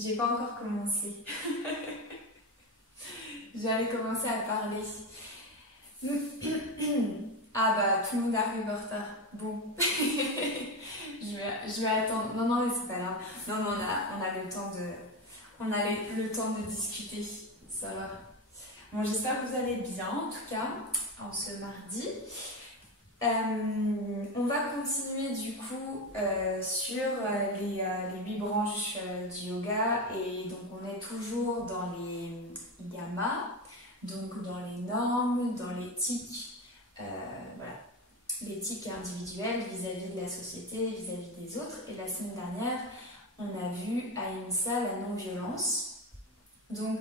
J'ai pas encore commencé. J'avais commencé à parler. Ah bah, tout le monde arrive en retard. Bon. je vais attendre. Non, non, mais c'est pas grave. Non, mais on a le temps de discuter. Ça va. Bon, j'espère que vous allez bien, en tout cas, en ce mardi. On va continuer du coup sur les 8 branches du yoga, et donc on est toujours dans les yamas, donc dans les normes, dans l'éthique, voilà, l'éthique individuelle vis-à-vis de la société, vis-à-vis des autres. Et la semaine dernière, on a vu Ahimsa, la non-violence. Donc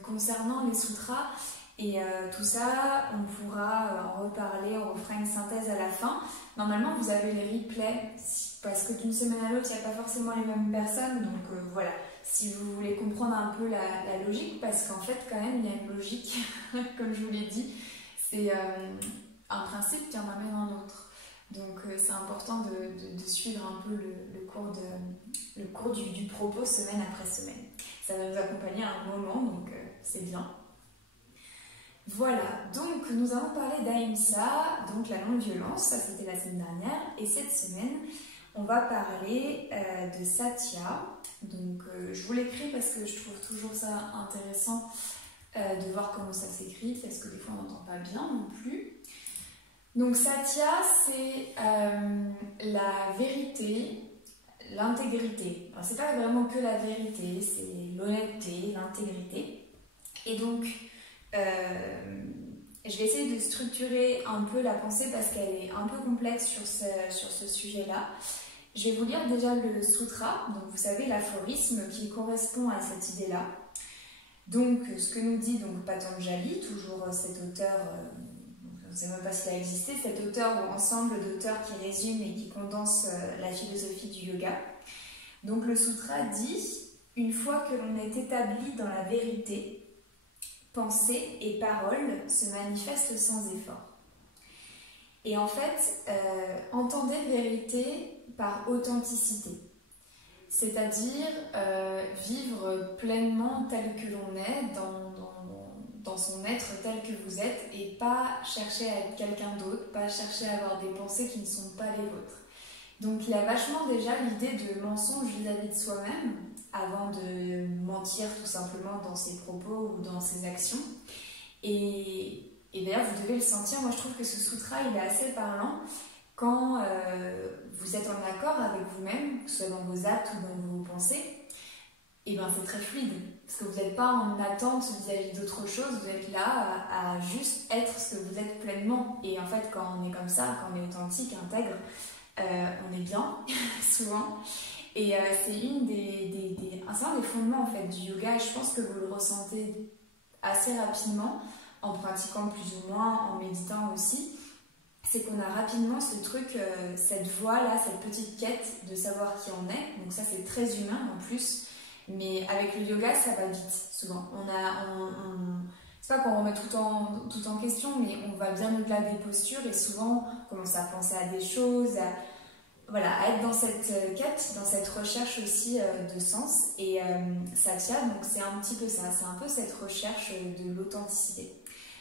concernant les sutras, et tout ça, on pourra en reparler, on refera une synthèse à la fin. Normalement, vous avez les replays, parce que d'une semaine à l'autre, il n'y a pas forcément les mêmes personnes. Donc voilà, si vous voulez comprendre un peu la logique, parce qu'en fait, quand même, il y a une logique, comme je vous l'ai dit, c'est un principe qui en amène un autre. Donc c'est important de suivre un peu le cours du propos semaine après semaine. Ça va nous accompagner à un moment, donc c'est bien. Voilà, donc nous allons parler d'Ahimsa, donc la non-violence, ça c'était la semaine dernière, et cette semaine on va parler de Satya. Donc je vous l'écris parce que je trouve toujours ça intéressant de voir comment ça s'écrit, parce que des fois on n'entend pas bien non plus. Donc Satya, c'est la vérité, l'intégrité. Alors c'est pas vraiment que la vérité, c'est l'honnêteté, l'intégrité. Et donc je vais essayer de structurer un peu la pensée parce qu'elle est un peu complexe sur ce sujet-là. Je vais vous lire déjà le sutra, donc vous savez l'aphorisme qui correspond à cette idée-là. Donc ce que nous dit donc Patanjali, toujours cet auteur, je ne sais même pas s'il a existé, cet auteur ou ensemble d'auteurs qui résument et qui condensent la philosophie du yoga. Donc le sutra dit: une fois que l'on est établi dans la vérité, pensée et parole se manifestent sans effort. Et en fait, entendez vérité par authenticité, c'est-à-dire vivre pleinement tel que l'on est, dans son être tel que vous êtes, et pas chercher à être quelqu'un d'autre, pas chercher à avoir des pensées qui ne sont pas les vôtres. Donc il y a vachement déjà l'idée de mensonge vis-à-vis de soi-même, avant de mentir tout simplement dans ses propos ou dans ses actions. Et d'ailleurs, vous devez le sentir, moi je trouve que ce sutra il est assez parlant quand vous êtes en accord avec vous-même, que ce soit dans vos actes ou dans vos pensées. Et bien c'est très fluide, parce que vous n'êtes pas en attente vis-à-vis d'autre chose, vous êtes là à juste être ce que vous êtes pleinement. Et en fait, quand on est comme ça, quand on est authentique, intègre, on est bien, souvent. Et c'est un des fondements en fait, du yoga, et je pense que vous le ressentez assez rapidement en pratiquant plus ou moins, en méditant aussi. C'est qu'on a rapidement ce truc, cette voie-là, cette petite quête de savoir qui on est. Donc ça, c'est très humain en plus. Mais avec le yoga, ça va vite, souvent. C'est pas qu'on remet tout en question, mais on va bien au-delà des postures et souvent on commence à penser à des choses, à être dans cette quête, dans cette recherche aussi de sens. Et Satya, donc c'est un petit peu ça, c'est un peu cette recherche de l'authenticité.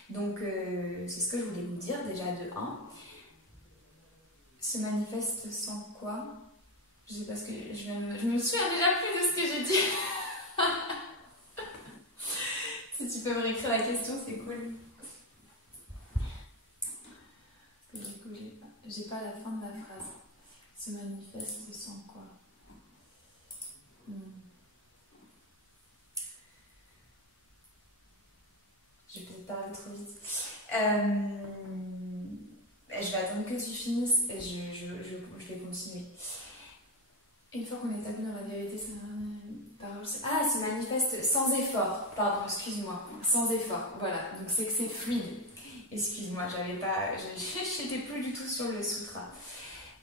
Donc c'est ce que je voulais vous dire déjà de 1. Se manifeste sans quoi? Je sais pas ce que je me souviens déjà plus de ce que j'ai dit. Si tu peux me réécrire la question, c'est cool. Parce que du coup, j'ai pas la fin de la phrase. Se manifeste sans quoi? Je vais peut-être parler trop vite. Je vais attendre que tu finisses et je vais continuer. Une fois qu'on est établi dans la vérité, se manifeste sans effort. Pardon, excuse-moi. Sans effort, voilà. Donc c'est que c'est fluide. Excuse-moi, j'étais plus du tout sur le sutra.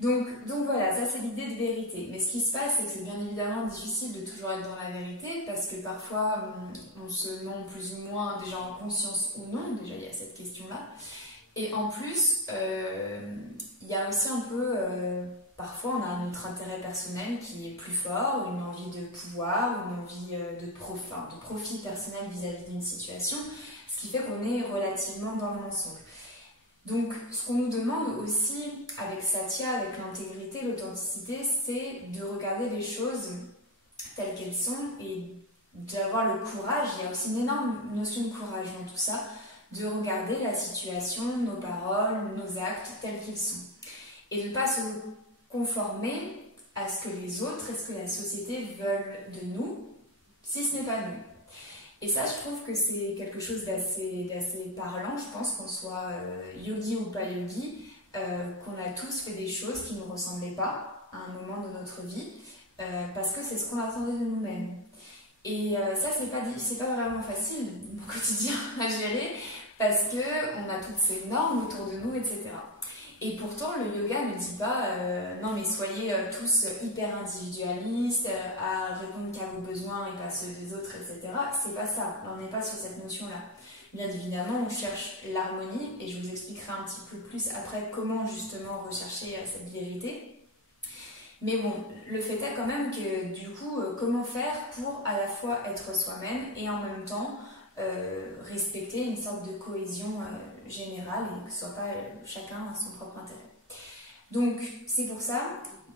Donc voilà, ça c'est l'idée de vérité. Mais ce qui se passe, c'est que c'est bien évidemment difficile de toujours être dans la vérité, parce que parfois on se ment plus ou moins, déjà en conscience ou non, déjà il y a cette question-là. Et en plus, il y a aussi un peu parfois on a notre intérêt personnel qui est plus fort, une envie de pouvoir, une envie de profit personnel vis-à-vis d'une situation, ce qui fait qu'on est relativement dans le mensonge. Donc ce qu'on nous demande aussi avec Satya, avec l'intégrité, l'authenticité, c'est de regarder les choses telles qu'elles sont et d'avoir le courage, il y a aussi une énorme notion de courage dans tout ça, de regarder la situation, nos paroles, nos actes tels qu'ils sont. Et de ne pas se conformer à ce que les autres et ce que la société veulent de nous, si ce n'est pas nous. Et ça, je trouve que c'est quelque chose d'assez parlant, je pense, qu'on soit yogi ou pas yogi, qu'on a tous fait des choses qui ne nous ressemblaient pas à un moment de notre vie, parce que c'est ce qu'on attendait de nous-mêmes. Et ça, c'est pas vraiment facile au quotidien à gérer, parce qu'on a toutes ces normes autour de nous, etc. Et pourtant, le yoga ne dit pas non mais soyez tous hyper individualistes, à répondre qu'à vos besoins et pas ceux des autres, etc. C'est pas ça, on n'est pas sur cette notion-là. Bien évidemment, on cherche l'harmonie et je vous expliquerai un petit peu plus après comment justement rechercher cette vérité. Mais bon, le fait est quand même que du coup, comment faire pour à la fois être soi-même et en même temps respecter une sorte de cohésion générale et que ce soit pas chacun à son propre intérêt. Donc c'est pour ça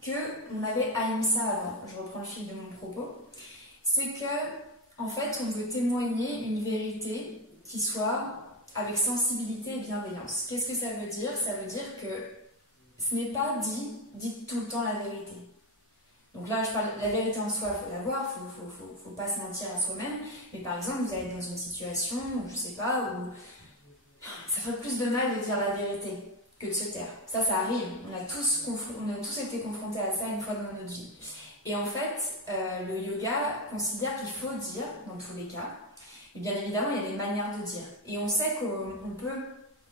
qu'on avait Ahimsa avant, je reprends le fil de mon propos, c'est que en fait on veut témoigner une vérité qui soit avec sensibilité et bienveillance. Qu'est-ce que ça veut dire? Ça veut dire que ce n'est pas dites tout le temps la vérité. Donc là, je parle de la vérité en soi, il faut l'avoir, faut pas se mentir à soi-même. Mais par exemple, vous allez être dans une situation, je sais pas, où ça ferait plus de mal de dire la vérité que de se taire. Ça arrive. On a tous été confrontés à ça une fois dans notre vie. Et en fait, le yoga considère qu'il faut dire, dans tous les cas. Et bien évidemment, il y a des manières de dire. Et on sait qu'on peut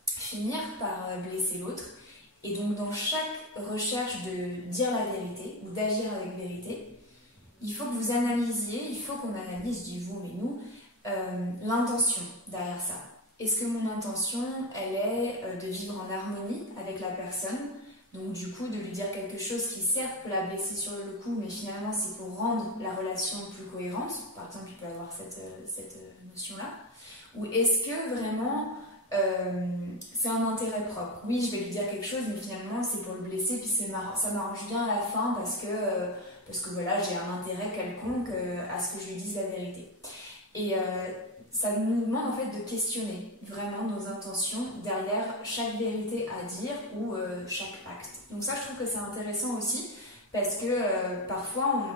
finir par blesser l'autre. Et donc, dans chaque recherche de dire la vérité ou d'agir avec vérité, il faut que vous analysiez, il faut qu'on analyse, je dis vous mais nous, l'intention derrière ça. Est-ce que mon intention, elle est de vivre en harmonie avec la personne? Donc du coup, de lui dire quelque chose qui certes peut la blesser sur le coup, mais finalement c'est pour rendre la relation plus cohérente. Par exemple, il peut y avoir cette notion-là. Ou est-ce que vraiment c'est un intérêt propre? Oui, je vais lui dire quelque chose, mais finalement c'est pour le blesser, puis ça m'arrange bien à la fin parce que voilà, j'ai un intérêt quelconque à ce que je lui dise la vérité. Et ça nous demande en fait de questionner vraiment nos intentions derrière chaque vérité à dire ou chaque acte. Donc ça, je trouve que c'est intéressant aussi parce que parfois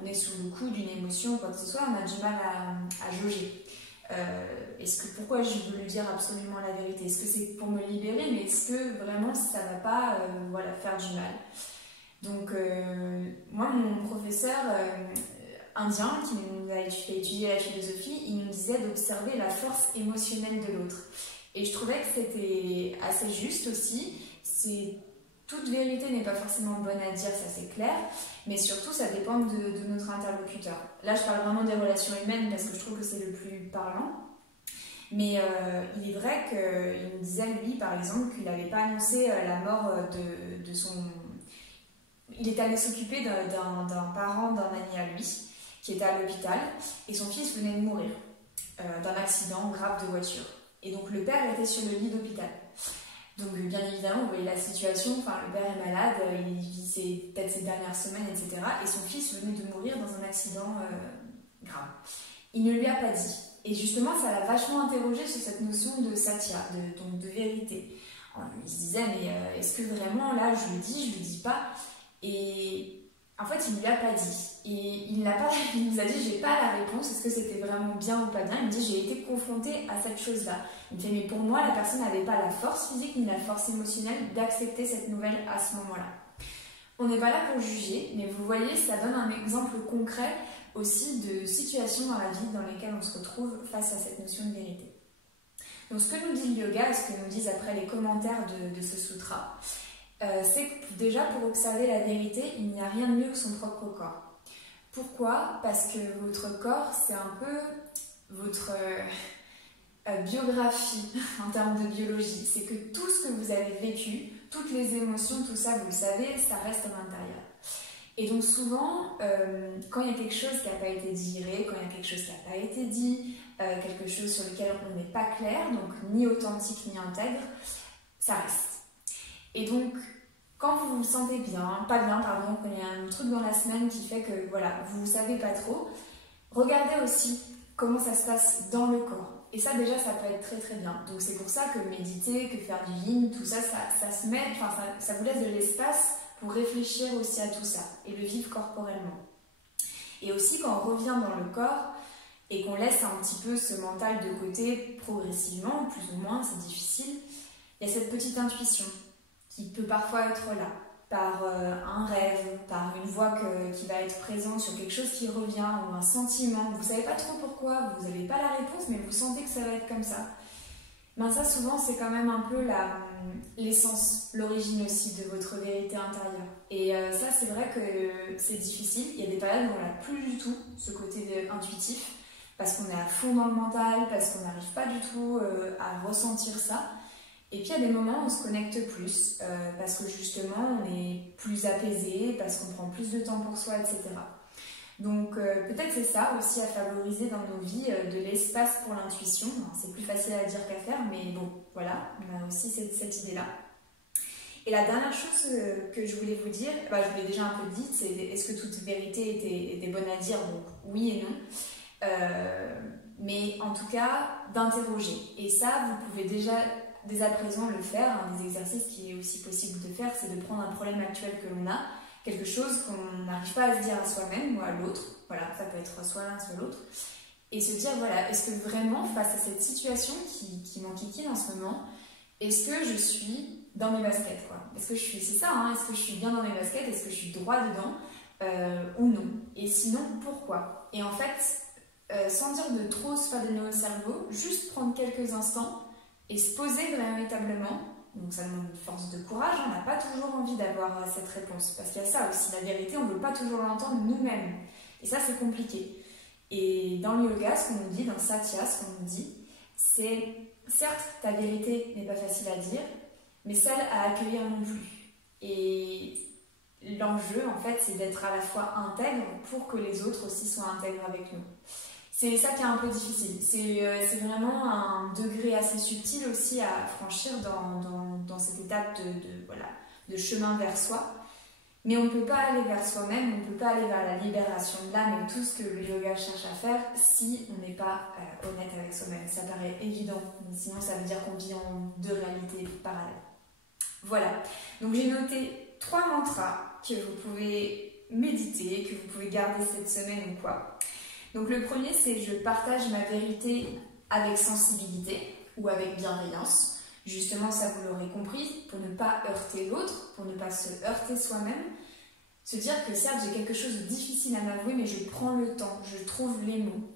on est sous le coup d'une émotion ou quoi que ce soit, on a du mal à jauger. Pourquoi je veux lui dire absolument la vérité? Est-ce que c'est pour me libérer, mais est-ce que vraiment ça ne va pas faire du mal? Donc moi, mon professeur indien qui nous a fait étudier la philosophie, il nous disait d'observer la force émotionnelle de l'autre. Et je trouvais que c'était assez juste aussi. Toute vérité n'est pas forcément bonne à dire, ça c'est clair, mais surtout ça dépend de notre interlocuteur. Là je parle vraiment des relations humaines parce que je trouve que c'est le plus parlant, mais il est vrai qu'il me disait lui par exemple qu'il n'avait pas annoncé la mort de son... Il était allé s'occuper d'un parent d'un ami à lui qui était à l'hôpital et son fils venait de mourir d'un accident grave de voiture. Et donc le père était sur le lit d'hôpital. Donc bien évidemment, vous voyez la situation, le père est malade, il vit peut-être ses dernières semaines, etc. Et son fils venait de mourir dans un accident grave. Il ne lui a pas dit. Et justement, ça l'a vachement interrogé sur cette notion de satya, de vérité. Il se disait, mais est-ce que vraiment, là, je le dis pas? Et en fait, il ne lui a pas dit. Et il nous a dit, j'ai pas la réponse, est-ce que c'était vraiment bien ou pas bien? Il me dit, j'ai été confrontée à cette chose-là. Il me fait, mais pour moi, la personne n'avait pas la force physique ni la force émotionnelle d'accepter cette nouvelle à ce moment-là. On n'est pas là pour juger, mais vous voyez, ça donne un exemple concret aussi de situations dans la vie dans lesquelles on se retrouve face à cette notion de vérité. Donc ce que nous dit le yoga et ce que nous disent après les commentaires de ce sutra, c'est que déjà pour observer la vérité, il n'y a rien de mieux que son propre corps. Pourquoi? Parce que votre corps, c'est un peu votre biographie en termes de biologie. C'est que tout ce que vous avez vécu, toutes les émotions, tout ça, vous le savez, ça reste à l'intérieur. Et donc souvent, quand il y a quelque chose qui n'a pas été digéré, quand il y a quelque chose qui n'a pas été dit, quelque chose sur lequel on n'est pas clair, donc ni authentique ni intègre, ça reste. Et donc, quand vous vous sentez bien, pas bien, pardon, quand il y a un truc dans la semaine qui fait que voilà, vous ne savez pas trop, regardez aussi comment ça se passe dans le corps. Et ça déjà, ça peut être très très bien. Donc c'est pour ça que méditer, que faire du yin, tout ça, ça se met, enfin ça vous laisse de l'espace pour réfléchir aussi à tout ça et le vivre corporellement. Et aussi quand on revient dans le corps et qu'on laisse un petit peu ce mental de côté progressivement, plus ou moins, c'est difficile, il y a cette petite intuition qui peut parfois être là, par un rêve, par une voix qui va être présente sur quelque chose qui revient, ou un sentiment. Vous ne savez pas trop pourquoi, vous n'avez pas la réponse, mais vous sentez que ça va être comme ça. Ben ça, souvent, c'est quand même un peu l'essence, l'origine aussi de votre vérité intérieure. Et ça, c'est vrai que c'est difficile. Il y a des périodes où on n'a plus du tout ce côté intuitif, parce qu'on est à fond dans le mental, parce qu'on n'arrive pas du tout à ressentir ça. Et puis il y a des moments où on se connecte plus, parce que justement on est plus apaisé, parce qu'on prend plus de temps pour soi, etc. Donc peut-être c'est ça aussi à favoriser dans nos vies, de l'espace pour l'intuition. C'est plus facile à dire qu'à faire, mais bon, voilà, on a aussi cette idée-là. Et la dernière chose que je voulais vous dire, je vous l'ai déjà un peu dit, c'est est-ce que toute vérité était bonne à dire? Donc oui et non. Mais en tout cas, d'interroger. Et ça, vous pouvez déjà dès à présent le faire. Un des exercices qui est aussi possible de faire, c'est de prendre un problème actuel que l'on a, quelque chose qu'on n'arrive pas à se dire à soi-même ou à l'autre, voilà, ça peut être soit l'un soit l'autre, et se dire, voilà, est-ce que vraiment face à cette situation qui m'enquiquine en ce moment, est-ce que je suis dans mes baskets, quoi? Est-ce que je suis, c'est ça, hein, est-ce que je suis bien dans mes baskets, est-ce que je suis droit dedans ou non? Et sinon, pourquoi? Et en fait, sans dire de trop se fader au cerveau, juste prendre quelques instants et se poser véritablement. Donc ça demande une force de courage, on n'a pas toujours envie d'avoir cette réponse, parce qu'il y a ça aussi, la vérité, on ne veut pas toujours l'entendre nous-mêmes, et ça c'est compliqué. Et dans le yoga, ce qu'on nous dit, dans Satya, ce qu'on nous dit, c'est, certes, ta vérité n'est pas facile à dire, mais celle à accueillir non plus. Et l'enjeu, en fait, c'est d'être à la fois intègre pour que les autres aussi soient intègres avec nous. C'est ça qui est un peu difficile. C'est vraiment un degré assez subtil aussi à franchir dans cette étape de chemin vers soi. Mais on ne peut pas aller vers soi-même, on ne peut pas aller vers la libération de l'âme et tout ce que le yoga cherche à faire si on n'est pas honnête avec soi-même. Ça paraît évident, mais sinon ça veut dire qu'on vit en deux réalités parallèles. Voilà, donc j'ai noté 3 mantras que vous pouvez méditer, que vous pouvez garder cette semaine ou quoi. Donc le premier, c'est je partage ma vérité avec sensibilité ou avec bienveillance. Justement, ça vous l'aurez compris, pour ne pas heurter l'autre, pour ne pas se heurter soi-même. Se dire que certes, j'ai quelque chose de difficile à m'avouer, mais je prends le temps, je trouve les mots.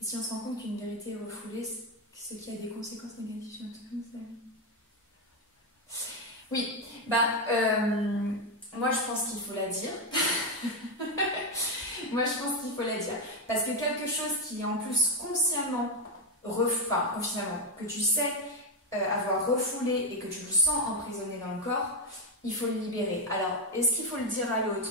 Et si on se rend compte qu'une vérité est refoulée, ce qui a des conséquences négatives sur notre vie, ça... Oui, moi je pense qu'il faut la dire. Moi je pense qu'il faut la dire. Parce que quelque chose qui est en plus consciemment, que tu sais avoir refoulé et que tu le sens emprisonné dans le corps, il faut le libérer. Alors, est-ce qu'il faut le dire à l'autre?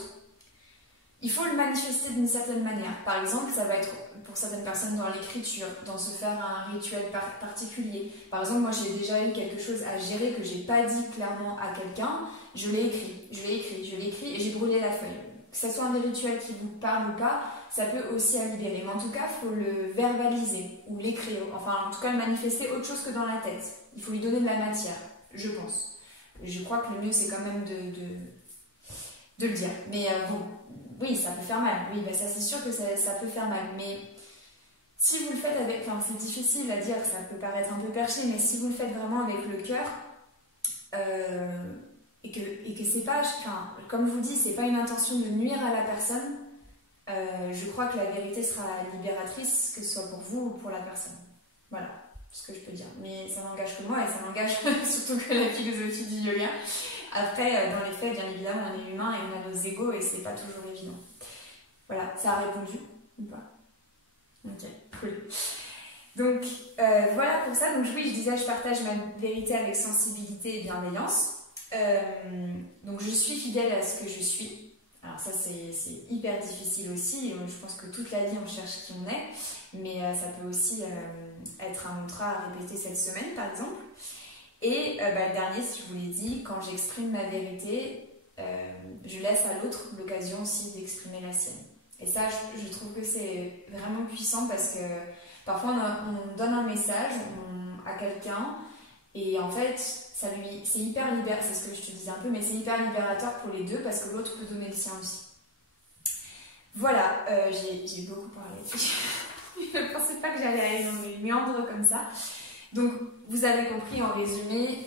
Il faut le manifester d'une certaine manière. Par exemple, ça va être pour certaines personnes dans l'écriture, dans se faire un rituel particulier. Par exemple, moi j'ai déjà eu quelque chose à gérer que j'ai pas dit clairement à quelqu'un, je l'ai écrit et j'ai brûlé la feuille. Que ce soit un des rituels qui vous parle ou pas, ça peut aussi à libérer. Mais en tout cas, il faut le verbaliser ou l'écrire. Enfin, en tout cas, le manifester autre chose que dans la tête. Il faut lui donner de la matière, je pense. Je crois que le mieux, c'est quand même de le dire. Mais bon, oui, ça peut faire mal. Oui, ça c'est sûr que ça peut faire mal. Mais si vous le faites avec... Enfin, c'est difficile à dire, ça peut paraître un peu perché, mais si vous le faites vraiment avec le cœur... Et que c'est pas, enfin, comme je vous dis, c'est pas une intention de nuire à la personne, je crois que la vérité sera libératrice, que ce soit pour vous ou pour la personne. Voilà ce que je peux dire. Mais ça n'engage que moi et ça n'engage surtout que la philosophie du yoga. Après, dans les faits, bien évidemment, on est humain et on a nos égos et c'est pas toujours évident. Voilà, ça a répondu ou pas? Ok, cool. Donc voilà pour ça. Donc oui, je disais, je partage ma vérité avec sensibilité et bienveillance. Donc je suis fidèle à ce que je suis. Alors ça c'est hyper difficile aussi, et je pense que toute la vie on cherche qui on est, mais ça peut aussi être un mantra à répéter cette semaine par exemple. Et le dernier, si je vous l'ai dit, quand j'exprime ma vérité, je laisse à l'autre l'occasion aussi d'exprimer la sienne. Et ça, je trouve que c'est vraiment puissant parce que parfois on donne un message à quelqu'un et en fait, c'est hyper libérateur, c'est ce que je te disais un peu, mais c'est hyper libérateur pour les deux parce que l'autre peut donner le sien aussi. Voilà, j'ai beaucoup parlé. Je ne pensais pas que j'allais aller dans les méandres comme ça. Donc, vous avez compris en résumé,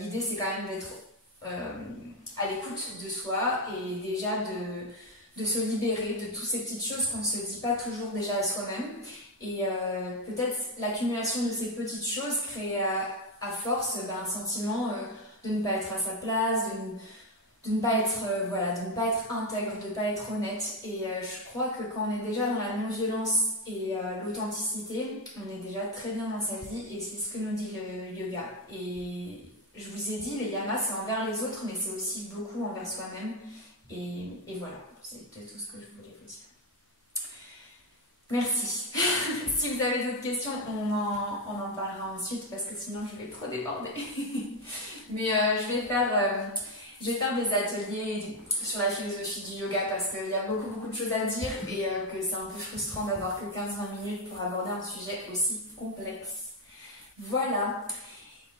l'idée c'est quand même d'être à l'écoute de soi et déjà de se libérer de toutes ces petites choses qu'on ne se dit pas toujours déjà à soi-même. Et peut-être l'accumulation de ces petites choses crée à force un sentiment de ne pas être à sa place, de ne pas être, de ne pas être intègre, de ne pas être honnête. Et je crois que quand on est déjà dans la non-violence et l'authenticité, on est déjà très bien dans sa vie et c'est ce que nous dit le yoga. Et je vous ai dit, les yamas, c'est envers les autres, mais c'est aussi beaucoup envers soi-même. Et voilà, c'est tout ce que je voulais vous dire. Merci. Si vous avez d'autres questions, on en parlera ensuite parce que sinon je vais trop déborder. Mais je vais faire des ateliers sur la philosophie du yoga parce qu'il y a beaucoup de choses à dire et que c'est un peu frustrant d'avoir que 15-20 minutes pour aborder un sujet aussi complexe. Voilà.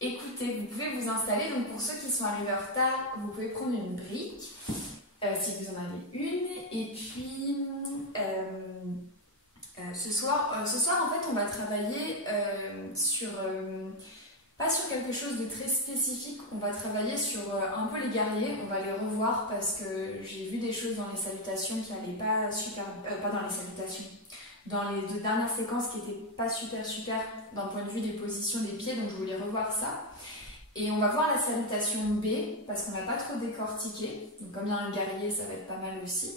Écoutez, vous pouvez vous installer. Donc pour ceux qui sont arrivés en retard, vous pouvez prendre une brique si vous en avez une. Et puis ce soir, en fait, on va travailler pas sur quelque chose de très spécifique, on va travailler sur un peu les guerriers, on va les revoir parce que j'ai vu des choses dans les salutations qui n'allaient pas super... pas dans les salutations, dans les 2 dernières séquences qui n'étaient pas super d'un point de vue des positions des pieds, donc je voulais revoir ça. Et on va voir la salutation B parce qu'on n'a pas trop décortiqué, donc comme il y a un guerrier, ça va être pas mal aussi.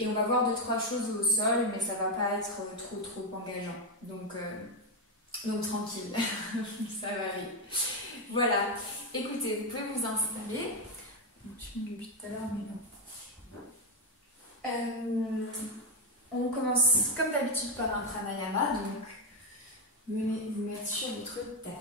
Et on va voir 2-3 choses au sol, mais ça va pas être trop engageant. Donc tranquille, ça va aller. Voilà, écoutez, vous pouvez vous installer. Je l'ai vu tout à l'heure, mais non. On commence comme d'habitude par un pranayama, donc venez vous mettre sur votre tapis.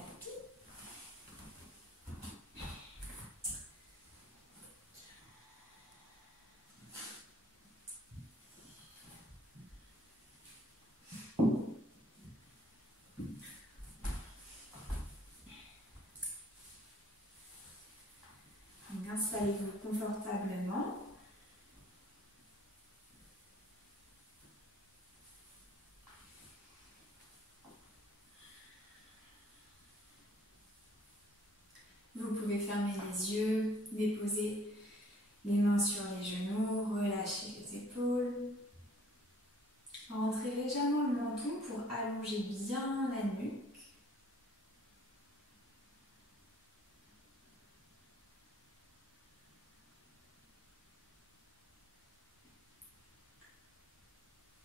Installez-vous confortablement. Vous pouvez fermer les yeux, déposer les mains sur les genoux, relâcher les épaules. Rentrez légèrement le menton pour allonger bien la nuque.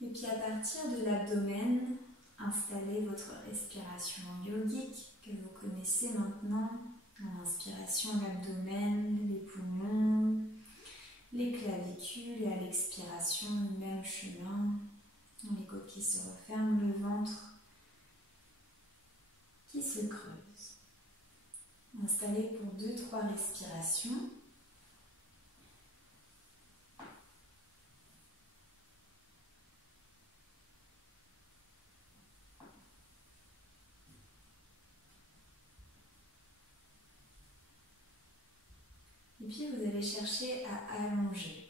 Et puis à partir de l'abdomen, installez votre respiration yogique que vous connaissez maintenant. En inspiration, l'abdomen, les poumons, les clavicules, et à l'expiration, le même chemin. Les côtes qui se referment, le ventre qui se creuse. Installez pour 2-3 respirations. Et puis vous allez chercher à allonger.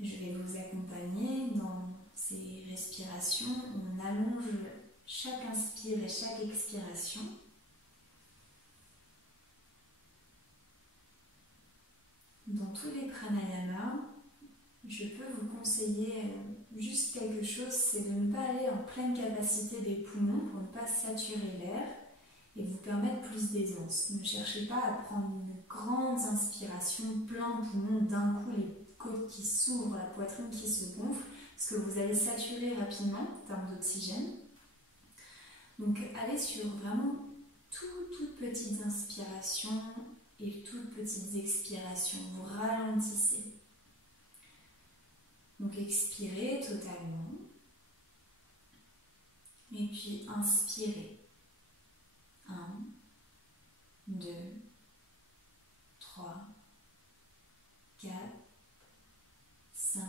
Je vais vous accompagner dans ces respirations où on allonge chaque inspire et chaque expiration. Dans tous les pranayamas, je peux vous conseiller juste quelque chose, c'est de ne pas aller en pleine capacité des poumons pour ne pas saturer l'air et vous permettre plus d'aisance. Ne cherchez pas à prendre une grande inspiration, plein de poumons d'un coup, les côtes qui s'ouvrent, la poitrine qui se gonfle, parce que vous allez saturer rapidement en termes d'oxygène. Donc allez sur vraiment toutes petites inspirations et toutes petites expirations. Vous ralentissez. Donc expirez totalement. Et puis inspirez. 1, 2, 3, 4, 5,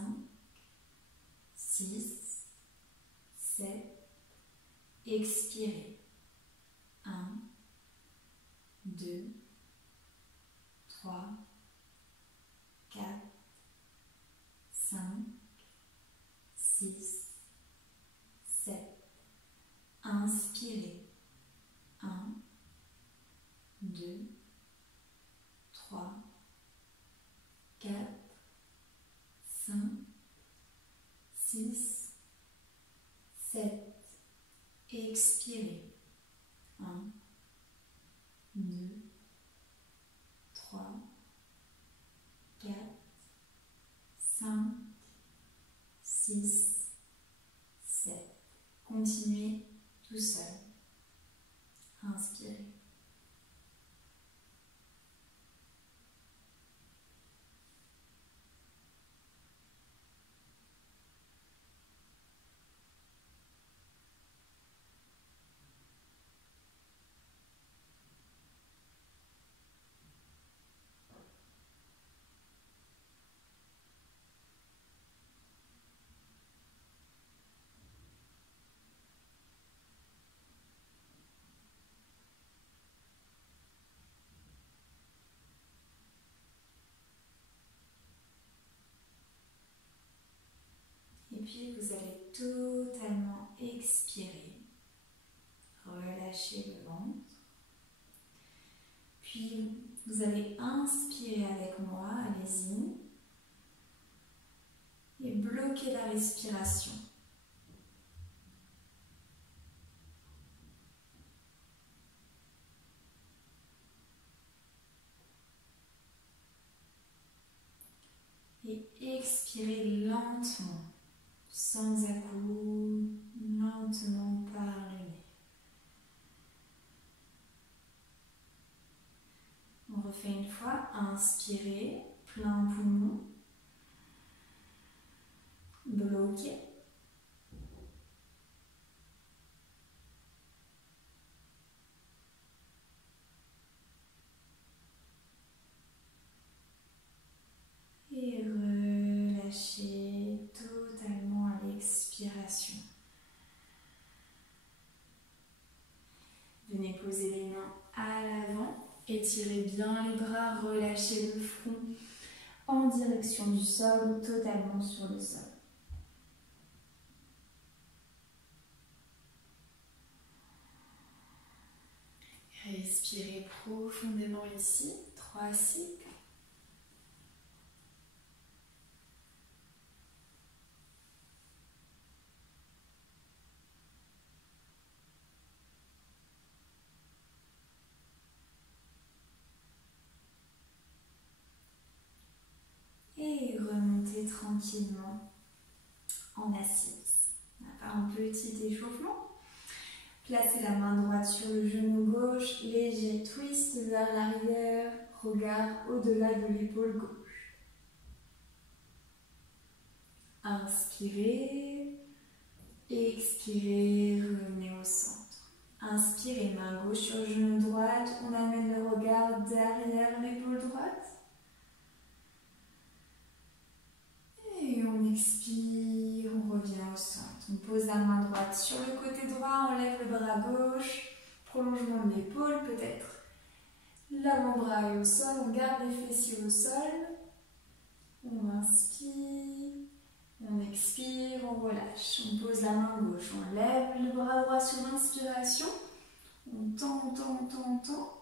6, 7. Expirez. 1, 2, 3, 4, 5, 6, 7. Inspirez. 1, 2, 3, 4, 5, 6, 7. Expirez. 1, 2, 3, 4, 5, 6, 7. Continuez tout seul. Inspirez. Et puis vous allez totalement expirer. Relâchez le ventre. Puis vous allez inspirer avec moi, allez-y. Et bloquez la respiration. Et expirez lentement, sans à-coups, lentement par le nez. On refait une fois. Inspirez, plein poumon. Bloquez. Et relâchez totalement à l'expiration. Venez poser les mains à l'avant. Étirez bien les bras, relâchez le front en direction du sol, totalement sur le sol. Respirez profondément ici, 3 cycles. Et remontez tranquillement en assise. On va faire un petit échauffement. Placez la main droite sur le genou gauche, léger twist vers l'arrière, regard au-delà de l'épaule gauche. Inspirez, expirez, revenez au centre. Inspirez, main gauche sur genou droite, on amène le regard derrière l'épaule droite. Et on expire, on revient au centre. On pose la main droite sur le côté droit, on lève le bras gauche, prolongement de l'épaule peut-être. L'avant-bras est au sol, on garde les fessiers au sol. On inspire, on expire, on relâche. On pose la main gauche, on lève le bras droit sur l'inspiration. On tend, on tend, on tend, on tend.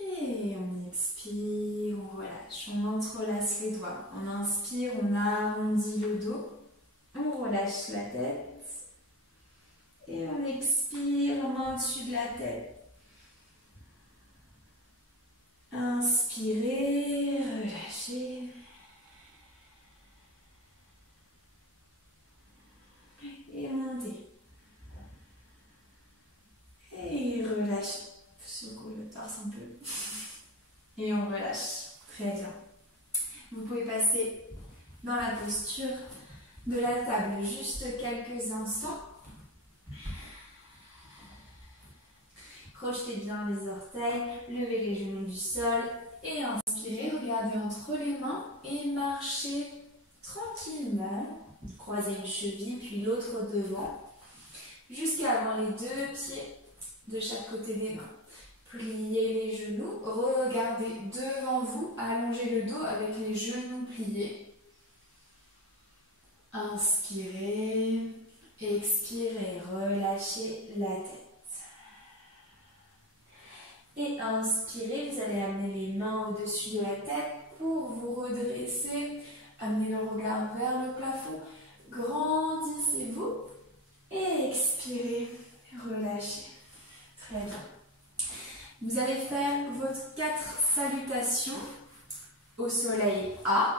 Et on expire, on relâche, on entrelace les doigts. On inspire, on arrondit le dos, on relâche la tête. Et on expire, main au-dessus de la tête. Inspirez, relâchez. Et montez. Et relâche. Très bien. Vous pouvez passer dans la posture de la table juste quelques instants. Crochetez bien les orteils, levez les genoux du sol et inspirez, regardez entre les mains et marchez tranquillement. Croisez une cheville puis l'autre devant jusqu'à avoir les deux pieds de chaque côté des mains. Pliez les genoux, regardez devant vous, allongez le dos avec les genoux pliés. Inspirez, expirez, relâchez la tête. Et inspirez, vous allez amener les mains au-dessus de la tête pour vous redresser. Amenez le regard vers le plafond. Grandissez-vous. Et expirez, relâchez. Très bien. Vous allez faire vos 4 salutations au soleil A.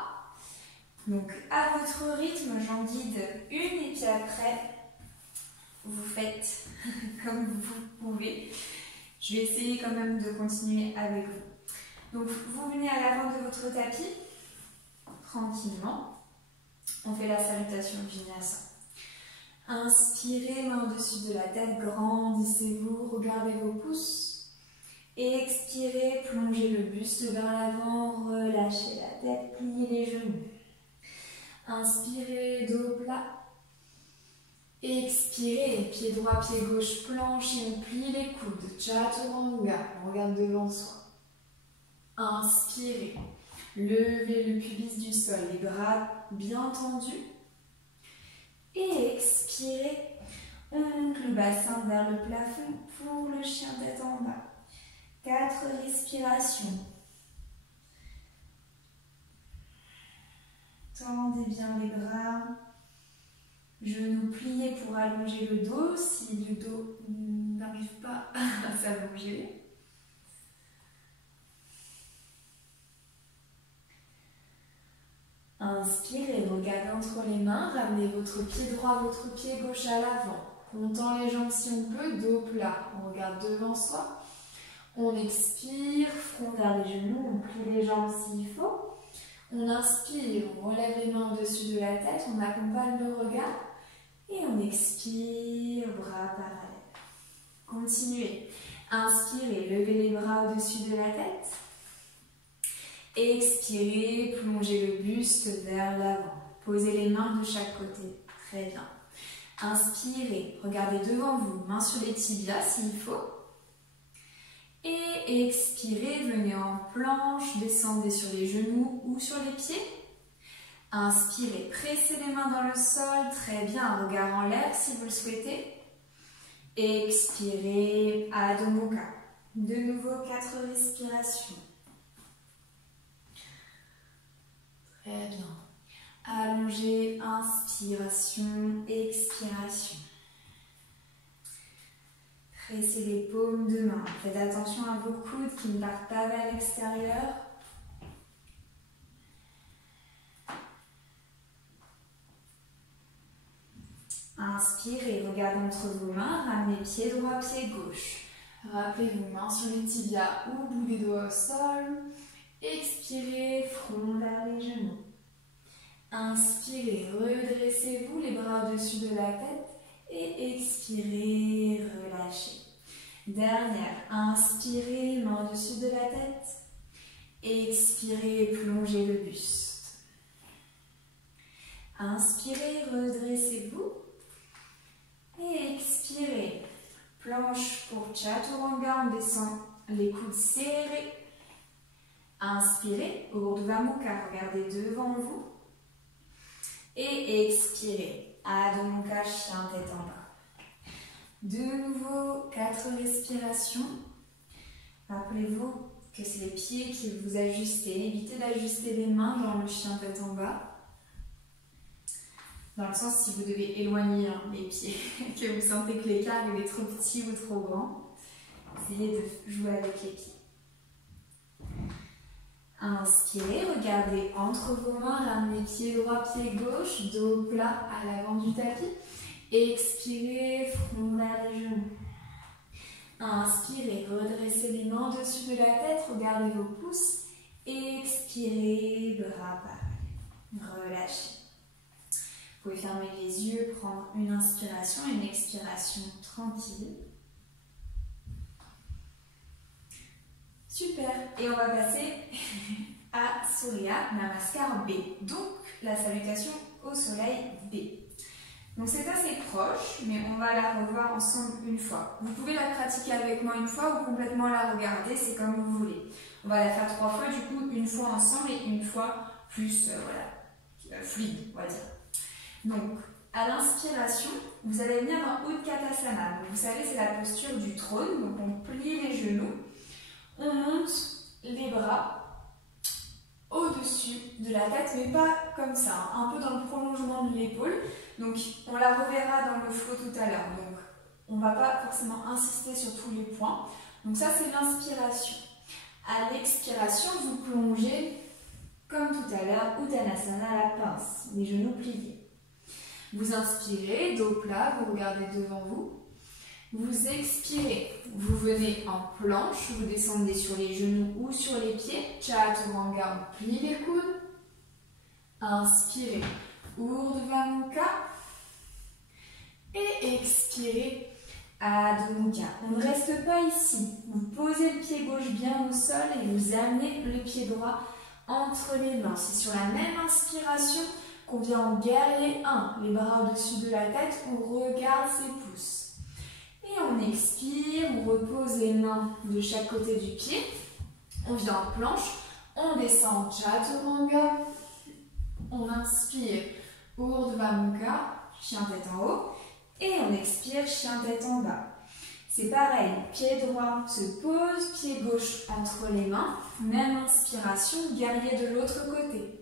Donc à votre rythme, j'en guide une et puis après, vous faites comme vous pouvez. Je vais essayer quand même de continuer avec vous. Donc vous venez à l'avant de votre tapis, tranquillement. On fait la salutation Vinyasa. Inspirez, main au-dessus de la tête, grandissez-vous, regardez vos pouces. Expirez, plongez le buste vers l'avant, relâchez la tête, pliez les genoux. Inspirez, dos plat. Expirez, pied droit, pied gauche, planche et on plie les coudes. Chaturanga, on regarde devant soi. Inspirez, levez le pubis du sol, les bras bien tendus. Et expirez, on monte le bassin vers le plafond pour le chien tête en bas. 4 respirations. Tendez bien les bras. Genoux pliés pour allonger le dos, si le dos n'arrive pas à s'allonger. Inspirez, regardez entre les mains, ramenez votre pied droit, votre pied gauche à l'avant. On tend les jambes si on peut, dos plat. On regarde devant soi. On expire, front vers les genoux, on plie les jambes s'il faut. On inspire, on relève les mains au-dessus de la tête, on accompagne le regard. Et on expire, bras parallèles. Continuez. Inspirez, levez les bras au-dessus de la tête. Expirez, plongez le buste vers l'avant. Posez les mains de chaque côté. Très bien. Inspirez, regardez devant vous, mains sur les tibias s'il faut. Et expirez, venez en planche, descendez sur les genoux ou sur les pieds. Inspirez, pressez les mains dans le sol, très bien, regard en l'air si vous le souhaitez. Expirez, Adho Mukha. De nouveau, 4 respirations. Très bien. Allongez, inspiration, expiration. Pressez les paumes de main. Faites attention à vos coudes qui ne partent pas vers l'extérieur. Inspirez, regardez entre vos mains, ramenez pied droit, pied gauche. Rappelez-vous, mains sur les tibias ou bout des doigts au sol. Expirez, front vers les genoux. Inspirez, redressez-vous, les bras au-dessus de la tête. Et expirez, relâchez. Dernière, inspirez, main au-dessus de la tête. Expirez, plongez le buste. Inspirez, redressez-vous. Et expirez. Planche pour Chaturanga, on descend les coudes serrés. Inspirez, Urdhva Mukha, regardez devant vous. Et expirez, Adho Mukha, chien tête en bas. De nouveau, 4 respirations. Rappelez-vous que c'est les pieds qui vous ajustez. Évitez d'ajuster les mains dans le chien tête en bas. Dans le sens si vous devez éloigner les pieds, que vous sentez que l'écart est trop petit ou trop grand. Essayez de jouer avec les pieds. Inspirez, regardez entre vos mains, ramenez pied droit, pied gauche, dos plat à l'avant du tapis. Expirez, front vers les genoux. Inspirez, redressez les mains au-dessus de la tête, regardez vos pouces. Expirez, bras parallèles. Relâchez. Vous pouvez fermer les yeux, prendre une inspiration et une expiration tranquille. Super. Et on va passer à Surya Namaskar B. Donc, la salutation au soleil B. Donc c'est assez proche, mais on va la revoir ensemble une fois. Vous pouvez la pratiquer avec moi une fois ou complètement la regarder, c'est comme vous voulez. On va la faire 3 fois, du coup, une fois ensemble et une fois plus fluide, on va dire. Donc, à l'inspiration, vous allez venir dans Utkatasana. Donc, vous savez, c'est la posture du trône. Donc, on plie les genoux, on monte les bras au-dessus de la tête, mais pas comme ça, un peu dans le prolongement de l'épaule. Donc, on la reverra dans le flow tout à l'heure. Donc, on ne va pas forcément insister sur tous les points. Donc, ça, c'est l'inspiration. À l'expiration, vous plongez, comme tout à l'heure, Uttanasana à la pince, les genoux pliés. Vous inspirez, dos plat, vous regardez devant vous. Vous expirez, vous venez en planche, vous descendez sur les genoux ou sur les pieds. Chaturanga, on plie les coudes. Inspirez, Urdhva Mukha. Et expirez, Adho Mukha. On ne reste pas ici. Vous posez le pied gauche bien au sol et vous amenez le pied droit entre les mains. C'est sur la même inspiration qu'on vient en guerrier 1. Les bras au-dessus de la tête, on regarde ses pouces. Et on expire, on repose les mains de chaque côté du pied. On vient en planche, on descend en Chaturanga. On inspire, Urdhva Mukha, chien tête en haut. Et on expire, chien tête en bas. C'est pareil, pied droit se pose, pied gauche entre les mains. Même inspiration, guerrier de l'autre côté.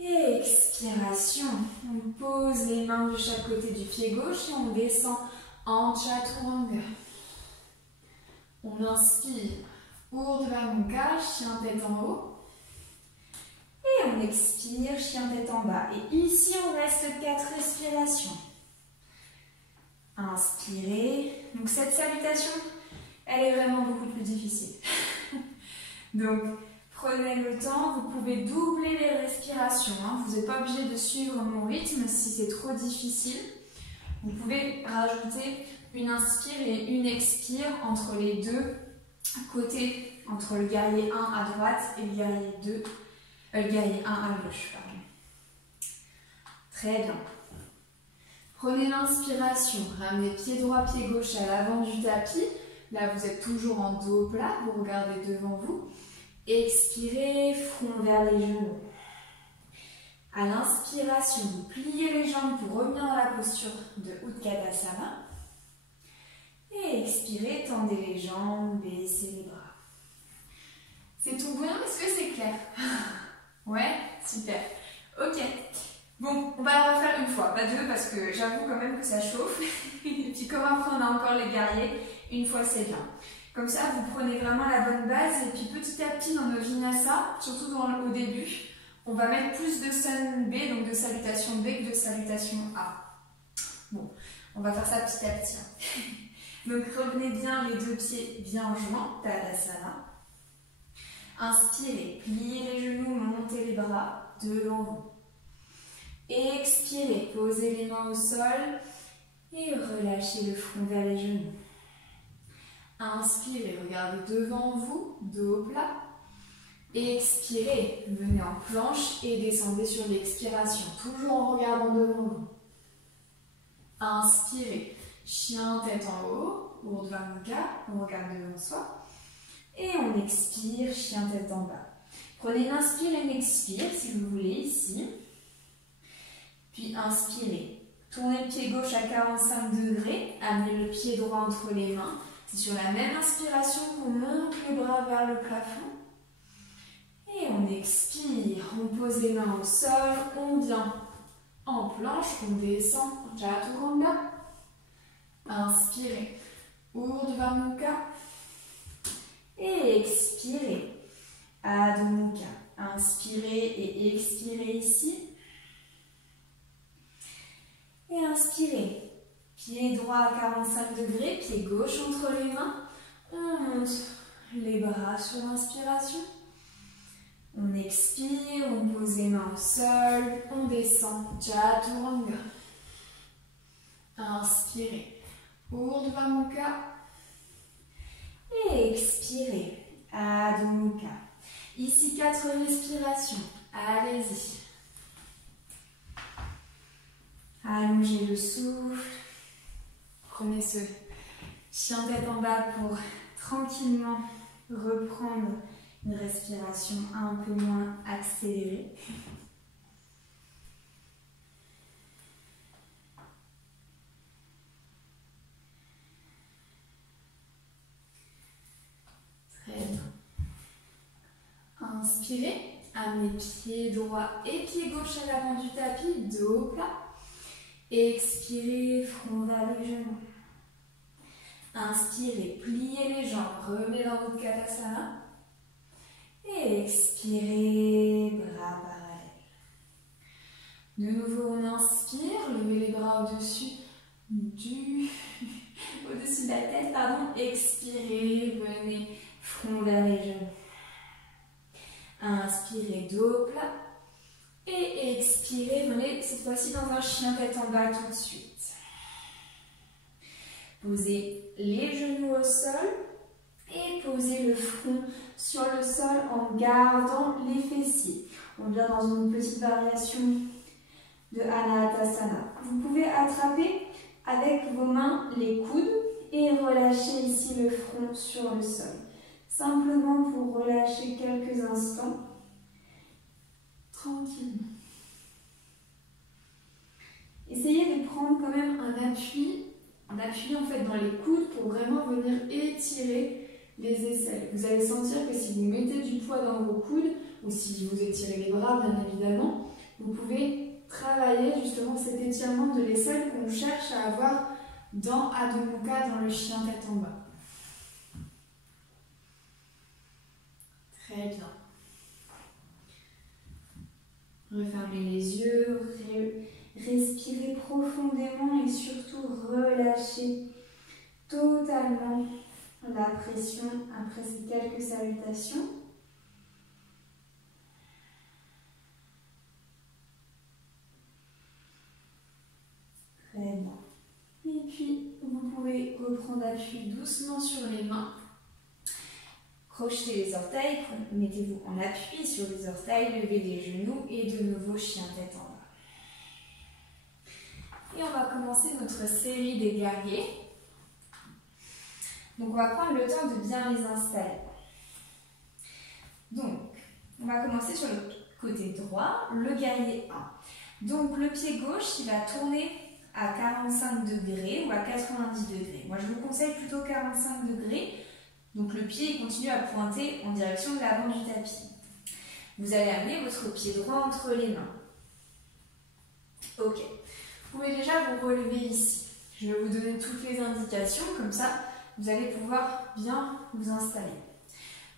Et expiration, on pose les mains de chaque côté du pied gauche et on descend en Chaturanga. On inspire, Urdhva Mukha, chien tête en haut. Et on expire, chien tête en bas. Et ici, on reste 4 respirations. Inspirez. Donc cette salutation, elle est vraiment beaucoup plus difficile. Donc, prenez le temps, vous pouvez doubler les respirations. Vous n'êtes pas obligé de suivre mon rythme si c'est trop difficile. Vous pouvez rajouter une inspire et une expire entre les deux côtés, entre le guerrier 1 à droite et le guerrier 1 à gauche. Pardon. Très bien. Prenez l'inspiration, ramenez pied droit, pied gauche à l'avant du tapis. Là, vous êtes toujours en dos plat, vous regardez devant vous. Expirez, front vers les genoux. À l'inspiration, vous pliez les jambes pour revenir dans la posture de Utkatasana. Et expirez, tendez les jambes, baissez les bras. C'est tout bon? Est-ce que c'est clair? Ouais, super. Ok. Bon, on va la refaire une fois, pas deux, parce que j'avoue quand même que ça chauffe. Et puis comme après on a encore les guerriers, une fois c'est bien. Comme ça, vous prenez vraiment la bonne base et puis petit à petit dans nos vinyasa, surtout au début, on va mettre plus de sun B, donc de salutation B que de salutation A. Bon, on va faire ça petit à petit. Donc revenez bien les deux pieds bien en joint, Tadasana. Inspirez, pliez les genoux, montez les bras devant vous. Expirez, posez les mains au sol et relâchez le front vers les genoux. Inspirez, regardez devant vous, dos plat. Expirez, venez en planche et descendez sur l'expiration, toujours en regardant devant vous. Inspirez, chien tête en haut, Urdhva Mukha, on regarde devant soi. Et on expire, chien tête en bas. Prenez une inspire et une expire si vous voulez ici. Puis inspirez. Tournez le pied gauche à 45 degrés, amenez le pied droit entre les mains. C'est sur la même inspiration qu'on monte les bras vers le plafond. Et on expire, on pose les mains au sol, on vient en planche, on descend en Chaturanga. Inspirez, Urdhva Mukha. Et expirez, Adho Mukha. Inspirez et expirez ici. Et inspirez, pied droit à 45 degrés, pied gauche entre les mains. On monte les bras sur l'inspiration. On expire, on pose les mains au sol, on descend, Chaturanga. Inspirez, Urdhva Mukha. Et expirez, Adho Mukha. Ici 4 respirations, allez-y. Allongez le souffle. Prenez ce chien tête en bas pour tranquillement reprendre une respiration un peu moins accélérée. Très bien. Inspirez, amenez pied droit et pied gauche à l'avant du tapis, dos plat. Expirez, front vers les genoux. Inspirez, pliez les jambes, revenez dans votre Katasana. Et expirez, bras parallèles. De nouveau, on inspire, levez les bras au-dessus au-dessus de la tête, pardon. Expirez, venez, front vers les genoux. Inspirez, dos plat. Et expirez, venez cette fois-ci dans un chien tête en bas tout de suite. Posez les genoux au sol et posez le front sur le sol en gardant les fessiers. On vient dans une petite variation de Anatasana. Vous pouvez attraper avec vos mains les coudes et relâcher ici le front sur le sol. Simplement pour relâcher quelques instants. Tranquillement. Essayez de prendre quand même un appui en fait dans les coudes pour vraiment venir étirer les aisselles. Vous allez sentir que si vous mettez du poids dans vos coudes ou si vous étirez les bras bien évidemment, vous pouvez travailler justement cet étirement de l'aisselle qu'on cherche à avoir dans Adho Mukha, dans le chien tête en bas. Très bien. Refermez les yeux, respirez profondément et surtout relâchez totalement la pression après ces quelques salutations. Très bien. Et puis, vous pouvez reprendre appui doucement sur les mains. Crochetez les orteils, mettez-vous en appui sur les orteils, levez les genoux et de nouveau chien tête en bas. Et on va commencer notre série des guerriers. Donc on va prendre le temps de bien les installer. Donc, on va commencer sur le côté droit, le guerrier 1. Donc le pied gauche, il va tourner à 45 degrés ou à 90 degrés. Moi je vous conseille plutôt 45 degrés. Donc le pied continue à pointer en direction de l'avant du tapis. Vous allez amener votre pied droit entre les mains. Ok. Vous pouvez déjà vous relever ici. Je vais vous donner toutes les indications, comme ça vous allez pouvoir bien vous installer.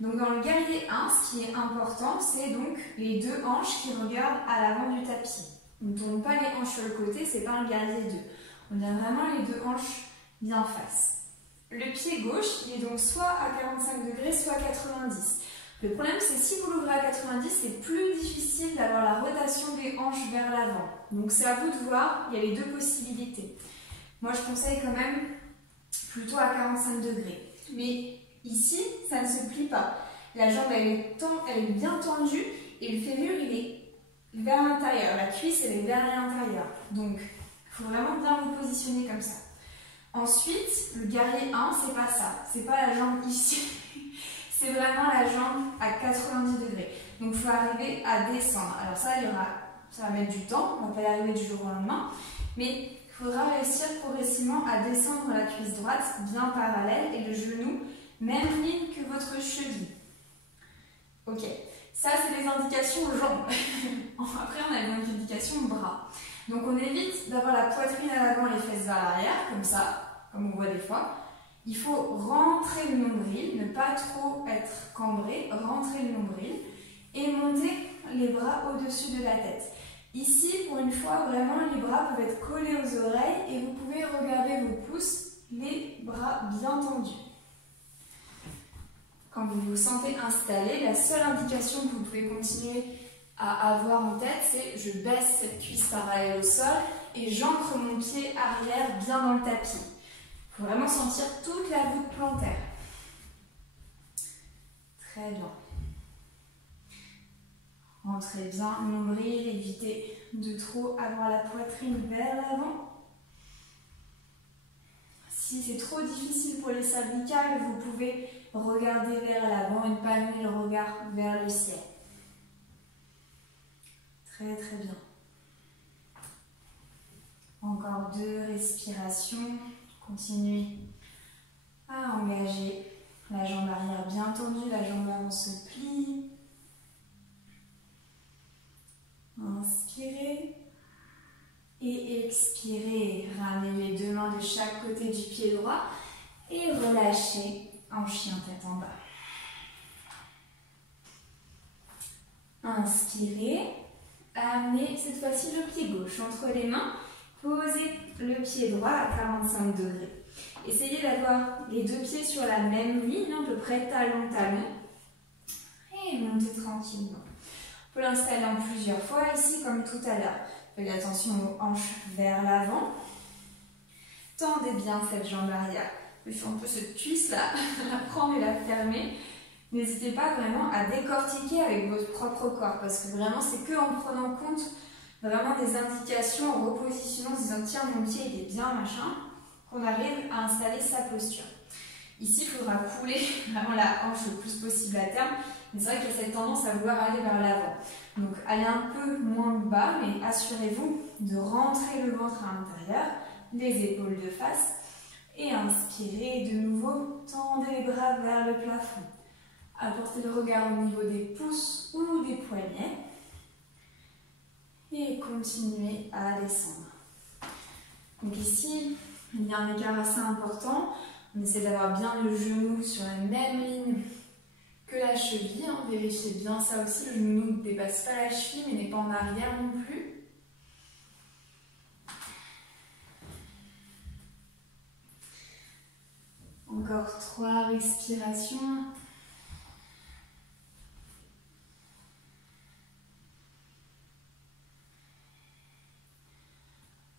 Donc dans le guerrier 1, ce qui est important, c'est donc les deux hanches qui regardent à l'avant du tapis. On ne tourne pas les hanches sur le côté, c'est pas un guerrier 2. On a vraiment les deux hanches bien face. Le pied gauche, il est donc soit à 45 degrés, soit à 90. Le problème, c'est si vous l'ouvrez à 90, c'est plus difficile d'avoir la rotation des hanches vers l'avant. Donc c'est à vous de voir, il y a les deux possibilités. Moi, je conseille quand même plutôt à 45 degrés. Mais ici, ça ne se plie pas. La jambe, elle est bien tendue et le fémur, il est vers l'intérieur. La cuisse, elle est vers l'intérieur. Donc, il faut vraiment bien vous positionner comme ça. Ensuite, le guerrier 1, c'est pas ça. C'est pas la jambe ici. C'est vraiment la jambe à 90 degrés. Donc, il faut arriver à descendre. Alors ça, ça va mettre du temps. On ne va pas y arriver du jour au lendemain. Mais il faudra réussir progressivement à descendre la cuisse droite bien parallèle et le genou même ligne que votre cheville. Ok. Ça, c'est les indications jambes. Après, on a les indications bras. Donc, on évite d'avoir la poitrine à l'avant, les fesses vers l'arrière, comme ça, comme on voit des fois. Il faut rentrer le nombril, ne pas trop être cambré, rentrer le nombril et monter les bras au-dessus de la tête. Ici, pour une fois, vraiment, les bras peuvent être collés aux oreilles et vous pouvez regarder vos pouces, les bras bien tendus. quand vous vous sentez installé, la seule indication que vous pouvez continuer à avoir en tête, c'est je baisse cette cuisse parallèle au sol et j'ancre mon pied arrière bien dans le tapis. Il faut vraiment sentir toute la voûte plantaire. Très bien. Rentrez bien le nombril, évitez de trop avoir la poitrine vers l'avant. Si c'est trop difficile pour les cervicales, vous pouvez regarder vers l'avant et ne pas amener le regard vers le ciel. Très très bien. Encore 2 respirations. Continuez à engager la jambe arrière bien tendue, la jambe avant se plie. Inspirez et expirez. Ramenez les 2 mains de chaque côté du pied droit et relâchez en chien tête en bas. Inspirez. Amenez cette fois-ci le pied gauche entre les mains. Posez le pied droit à 45 degrés. Essayez d'avoir les 2 pieds sur la même ligne, à peu près talon-talon. Et montez tranquillement. On peut l'installer en plusieurs fois ici, comme tout à l'heure. Faites attention aux hanches vers l'avant. Tendez bien cette jambe arrière. Vous faites un peu cette cuisse-là, la prendre et la fermer. N'hésitez pas vraiment à décortiquer avec votre propre corps, parce que vraiment, c'est qu'en prenant compte vraiment des indications, en repositionnant, en se disant tiens, mon pied il est bien, machin, qu'on arrive à installer sa posture. Ici, il faudra couler vraiment la hanche le plus possible à terme. Mais c'est vrai qu'il y a cette tendance à vouloir aller vers l'avant. Donc, allez un peu moins bas, mais assurez-vous de rentrer le ventre à l'intérieur, les épaules de face, et inspirez de nouveau, tendez les bras vers le plafond. Apportez le regard au niveau des pouces ou des poignets. Et continuez à descendre. Donc ici, il y a un écart assez important. On essaie d'avoir bien le genou sur la même ligne que la cheville. Vérifiez bien ça aussi. Le genou ne dépasse pas la cheville, mais n'est pas en arrière non plus. Encore 3 respirations.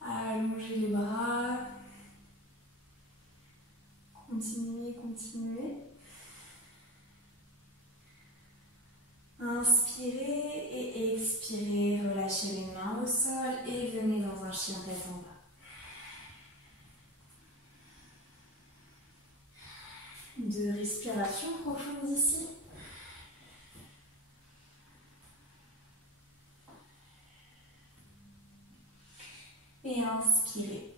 Allongez les bras. Continuez, continuez. Inspirez et expirez. Relâchez les mains au sol et venez dans un chien tête en bas. 2 respirations profondes ici. Et inspirez.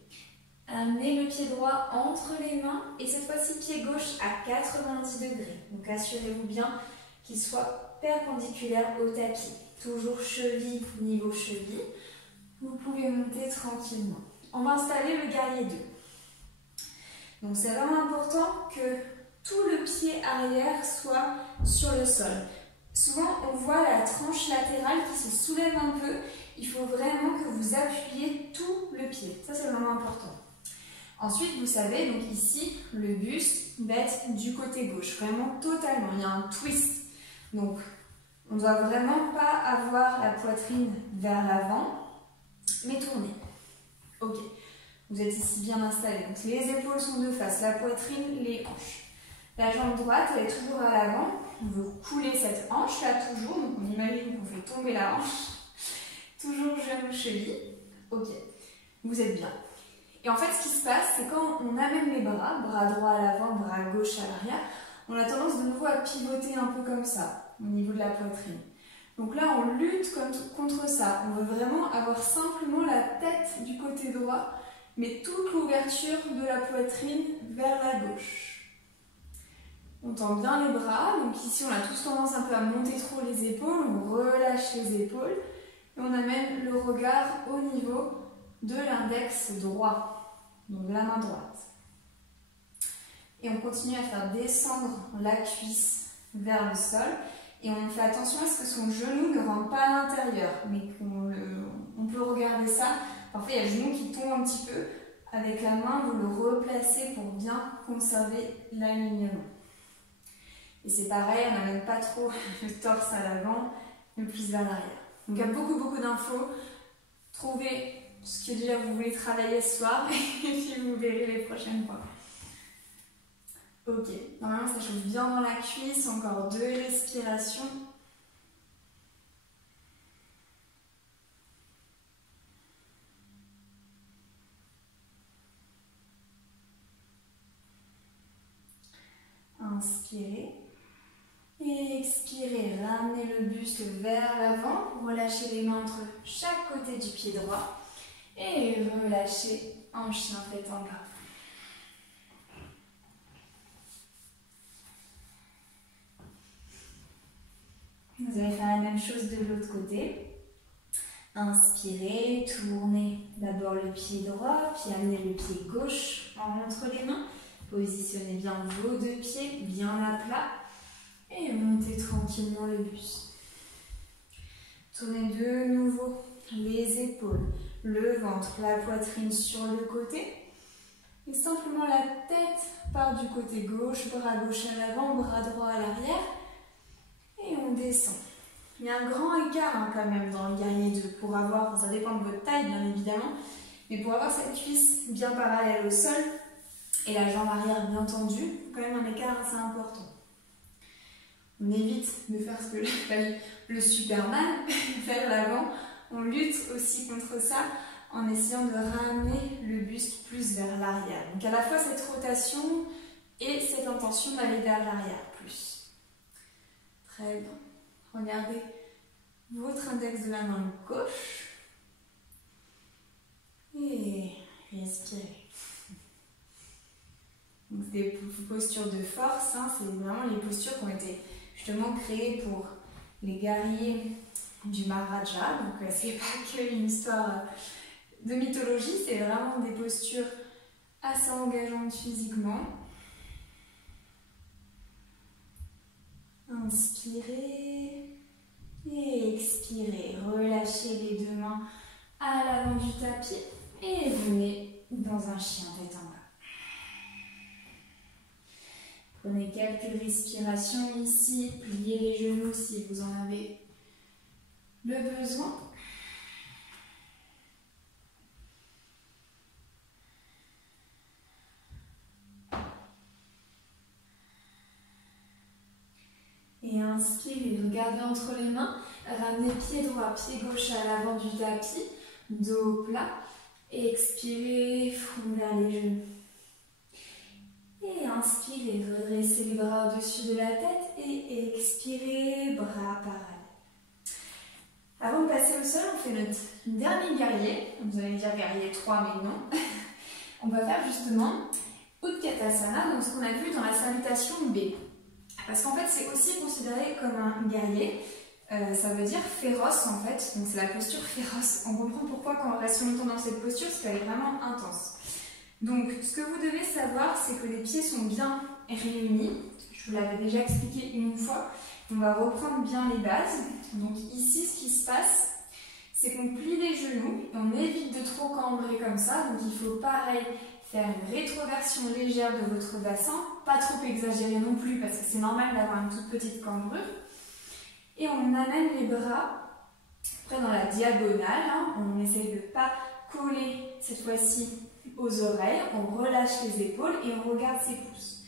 Amenez le pied droit entre les mains et cette fois-ci pied gauche à 90 degrés. Donc assurez-vous bien qu'il soit perpendiculaire au tapis. Toujours cheville, niveau cheville. Vous pouvez monter tranquillement. On va installer le guerrier 2. Donc c'est vraiment important que tout le pied arrière soit sur le sol. Souvent on voit la tranche latérale qui se soulève un peu. Il faut vraiment que vous appuyez tout le pied. Ça c'est vraiment important. Ensuite, vous savez, donc ici, le buste va être du côté gauche, vraiment totalement. Il y a un twist. Donc, on ne doit vraiment pas avoir la poitrine vers l'avant, mais tourner. Ok, vous êtes ici bien installé. Donc, les épaules sont de face, la poitrine, les hanches. La jambe droite, elle est toujours à l'avant. Vous coulez cette hanche-là toujours. Donc, on imagine qu'on fait tomber la hanche. Toujours genou, cheville. Ok, vous êtes bien. Et en fait, ce qui se passe, c'est quand on amène les bras, bras droit à l'avant, bras gauche à l'arrière, on a tendance de nouveau à pivoter un peu comme ça, au niveau de la poitrine. Donc là, on lutte contre ça. On veut vraiment avoir simplement la tête du côté droit, mais toute l'ouverture de la poitrine vers la gauche. On tend bien les bras, donc ici on a tous tendance un peu à monter trop les épaules, on relâche les épaules, et on amène le regard au niveau de l'index droit, donc de la main droite. Et on continue à faire descendre la cuisse vers le sol et on fait attention à ce que son genou ne rentre pas à l'intérieur, mais on peut regarder ça. Parfois il y a le genou qui tombe un petit peu. Avec la main, vous le replacez pour bien conserver l'alignement. Et Et c'est pareil, on n'amène pas trop le torse à l'avant, mais plus vers l'arrière. Donc il y a beaucoup d'infos. Trouvez ce que déjà vous voulez travailler ce soir et puis vous verrez les prochaines fois. Ok, normalement ça chauffe bien dans la cuisse, encore 2 respirations. Inspirez. Et expirez, ramenez le buste vers l'avant, relâchez les mains entre chaque côté du pied droit et relâchez en chien tête en bas. Vous allez faire la même chose de l'autre côté. Inspirez, tournez d'abord le pied droit, puis amenez le pied gauche entre les mains. Positionnez bien vos 2 pieds, bien à plat. Et montez tranquillement le buste. Tournez de nouveau les épaules, le ventre, la poitrine sur le côté. Et simplement la tête part du côté gauche, bras gauche à l'avant, bras droit à l'arrière. Et on descend. Il y a un grand écart quand même dans le guerrier 2 pour avoir, ça dépend de votre taille bien évidemment, mais pour avoir cette cuisse bien parallèle au sol et la jambe arrière bien tendue, quand même un écart assez important. On évite de faire ce que j'appelle le Superman, vers l'avant. On lutte aussi contre ça en essayant de ramener le buste plus vers l'arrière. Donc à la fois cette rotation et cette intention d'aller vers l'arrière plus. Très bien. Regardez votre index de la main gauche. Et respirez. Donc des postures de force, hein, c'est vraiment les postures qui ont été justement créées pour les guerriers du Maharaja. Donc c'est pas qu'une histoire de mythologie, c'est vraiment des postures assez engageantes physiquement. Inspirez et expirez. Relâchez les 2 mains à l'avant du tapis et venez dans un chien tête en bas. Prenez quelques respirations ici, pliez les genoux si vous en avez le besoin. Et inspirez, regardez entre les mains, ramenez pied droit, pied gauche à l'avant du tapis, dos plat, et expirez, front vers les genoux. Et inspirez, redressez les bras au-dessus de la tête et expirez, bras parallèles. Avant de passer au sol, on fait notre dernier guerrier. Vous allez dire guerrier 3, mais non. On va faire justement Utkatasana, donc ce qu'on a vu dans la salutation B. Parce qu'en fait, c'est aussi considéré comme un guerrier. Ça veut dire féroce en fait. Donc c'est la posture féroce. On comprend pourquoi quand on reste longtemps dans cette posture, parce qu'elle est vraiment intense. Donc ce que vous devez savoir, c'est que les pieds sont bien réunis. Je vous l'avais déjà expliqué une fois. On va reprendre bien les bases. Donc ici, ce qui se passe, c'est qu'on plie les genoux. Et on évite de trop cambrer comme ça. Donc il faut pareil faire une rétroversion légère de votre bassin. Pas trop exagérer non plus parce que c'est normal d'avoir une toute petite cambrure. Et on amène les bras près dans la diagonale. Hein. On essaye de ne pas coller cette fois-ci aux oreilles. On relâche les épaules et on regarde ses pouces.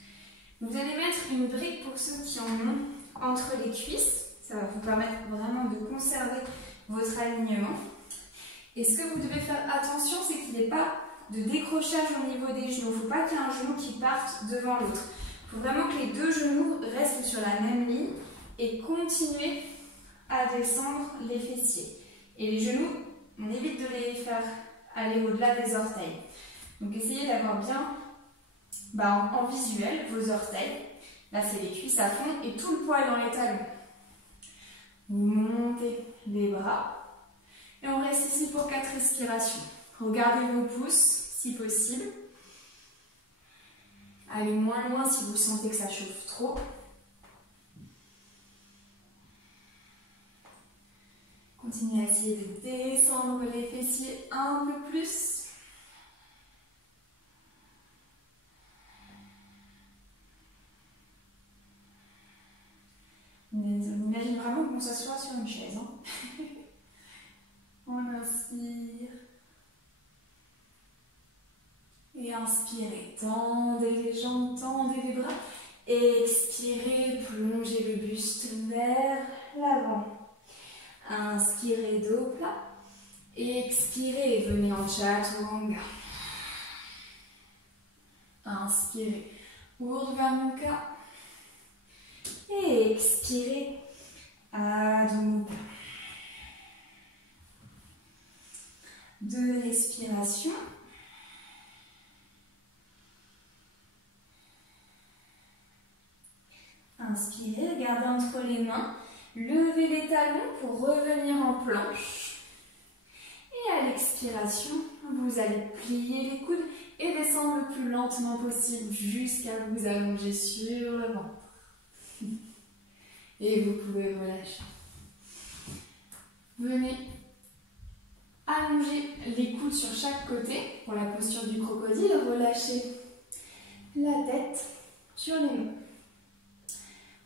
Vous allez mettre une brique pour ceux qui en ont entre les cuisses. Ça va vous permettre vraiment de conserver votre alignement. Et ce que vous devez faire attention, c'est qu'il n'y ait pas de décrochage au niveau des genoux. Il ne faut pas qu'il y ait un genou qui parte devant l'autre. Il faut vraiment que les 2 genoux restent sur la même ligne et continuer à descendre les fessiers. Et les genoux, on évite de les faire aller au-delà des orteils. Donc essayez d'avoir bien en visuel vos orteils. Là, c'est les cuisses à fond et tout le poids est dans les talons. Vous montez les bras et on reste ici pour 4 respirations. Regardez vos pouces si possible. Allez moins loin si vous sentez que ça chauffe trop. Continuez à essayer de descendre les fessiers un peu plus. imagine vraiment qu'on s'assoit sur une chaise. Hein. On inspire. Et inspirez, tendez les jambes, tendez les bras. Expirez, plongez le buste vers l'avant. Inspirez, dos plat. Expirez, venez en chaturanga. Inspirez, Urdhva Mukha. Et expirez, Adho Mukha. 2 respirations. Inspirez, gardez entre les mains. Levez les talons pour revenir en planche. Et à l'expiration, vous allez plier les coudes et descendre le plus lentement possible jusqu'à vous allonger sur le ventre. Et vous pouvez relâcher. Venez allonger les coudes sur chaque côté pour la posture du crocodile. Relâchez la tête sur les mains.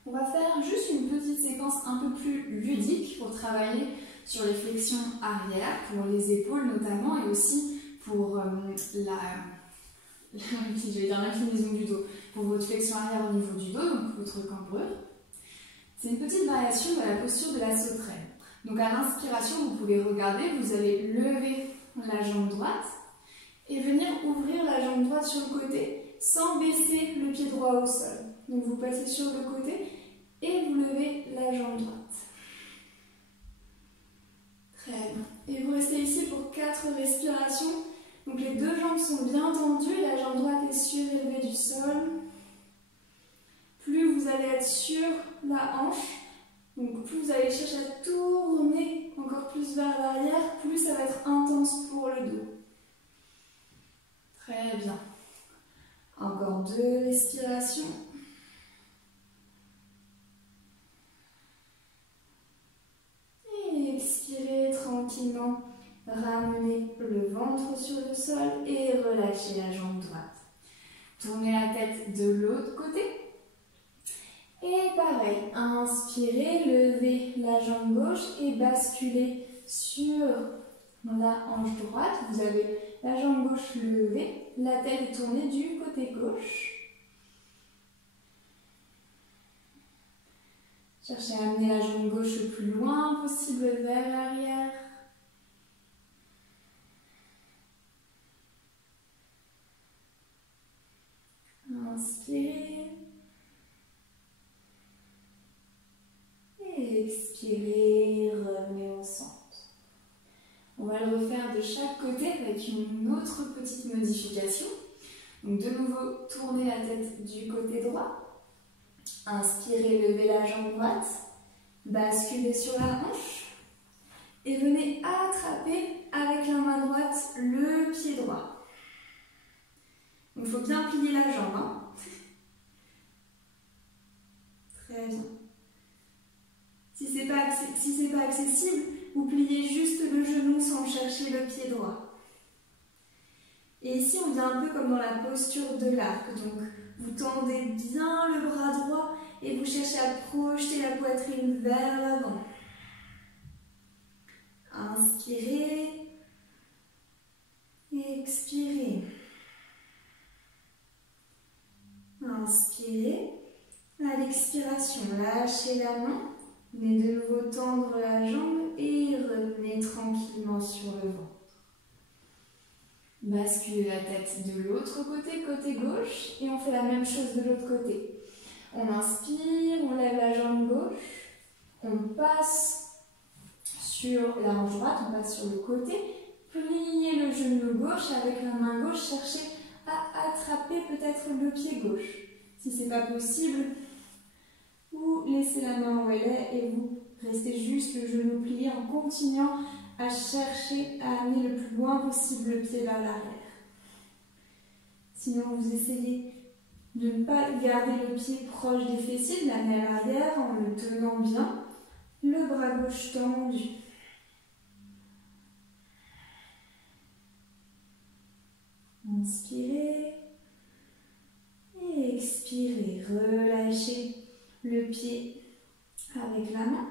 On va faire juste une petite séquence un peu plus ludique pour travailler sur les flexions arrière, pour les épaules notamment, et aussi pour l'inclinaison du dos, pour votre flexion arrière au niveau du dos, donc votre cambrure. C'est une petite variation de la posture de la sauterelle. Donc à l'inspiration, vous pouvez regarder, vous allez lever la jambe droite et venir ouvrir la jambe droite sur le côté sans baisser le pied droit au sol. Donc vous passez sur le côté et vous levez la jambe droite. Très bien. Et vous restez ici pour 4 respirations. Donc les 2 jambes sont bien tendues, la jambe droite est surélevée du sol. Plus vous allez être sur la hanche, donc plus vous allez chercher à tourner encore plus vers l'arrière, plus ça va être intense pour le dos. Très bien. Encore 2 respirations. Et expirez tranquillement. Ramenez le ventre sur le sol et relâchez la jambe droite. Tournez la tête de l'autre côté. Et pareil, inspirez, levez la jambe gauche et basculez sur la hanche droite. Vous avez la jambe gauche levée, la tête est tournée du côté gauche. Cherchez à amener la jambe gauche le plus loin possible vers l'arrière. Inspirez. Et expirez, revenez au centre. On va le refaire de chaque côté avec une autre petite modification. Donc de nouveau, tournez la tête du côté droit. Inspirez, levez la jambe droite. Basculez sur la hanche. Et venez attraper avec la main droite le pied droit. Il faut bien plier la jambe. Hein. Très bien. Si ce n'est pas accessible, vous pliez juste le genou sans chercher le pied droit. Et ici, on vient un peu comme dans la posture de l'arc. Donc, vous tendez bien le bras droit et vous cherchez à projeter la poitrine vers l'avant. Inspirez. Et expirez. Inspirez. À l'expiration, lâchez la main. Venez de nouveau tendre la jambe et revenez tranquillement sur le ventre. Basculez la tête de l'autre côté, côté gauche, et on fait la même chose de l'autre côté. On inspire, on lève la jambe gauche, on passe sur la hanche droite, on passe sur le côté, pliez le genou gauche avec la main gauche, cherchez à attraper peut-être le pied gauche. Si ce n'est pas possible, vous laissez la main où elle est et vous restez juste le genou plié en continuant à chercher à amener le plus loin possible le pied vers l'arrière. Sinon, vous essayez de ne pas garder le pied proche des fessiers, de l'amener à l'arrière en le tenant bien, le bras gauche tendu. Inspirez et expirez, relâchez le pied avec avec la main.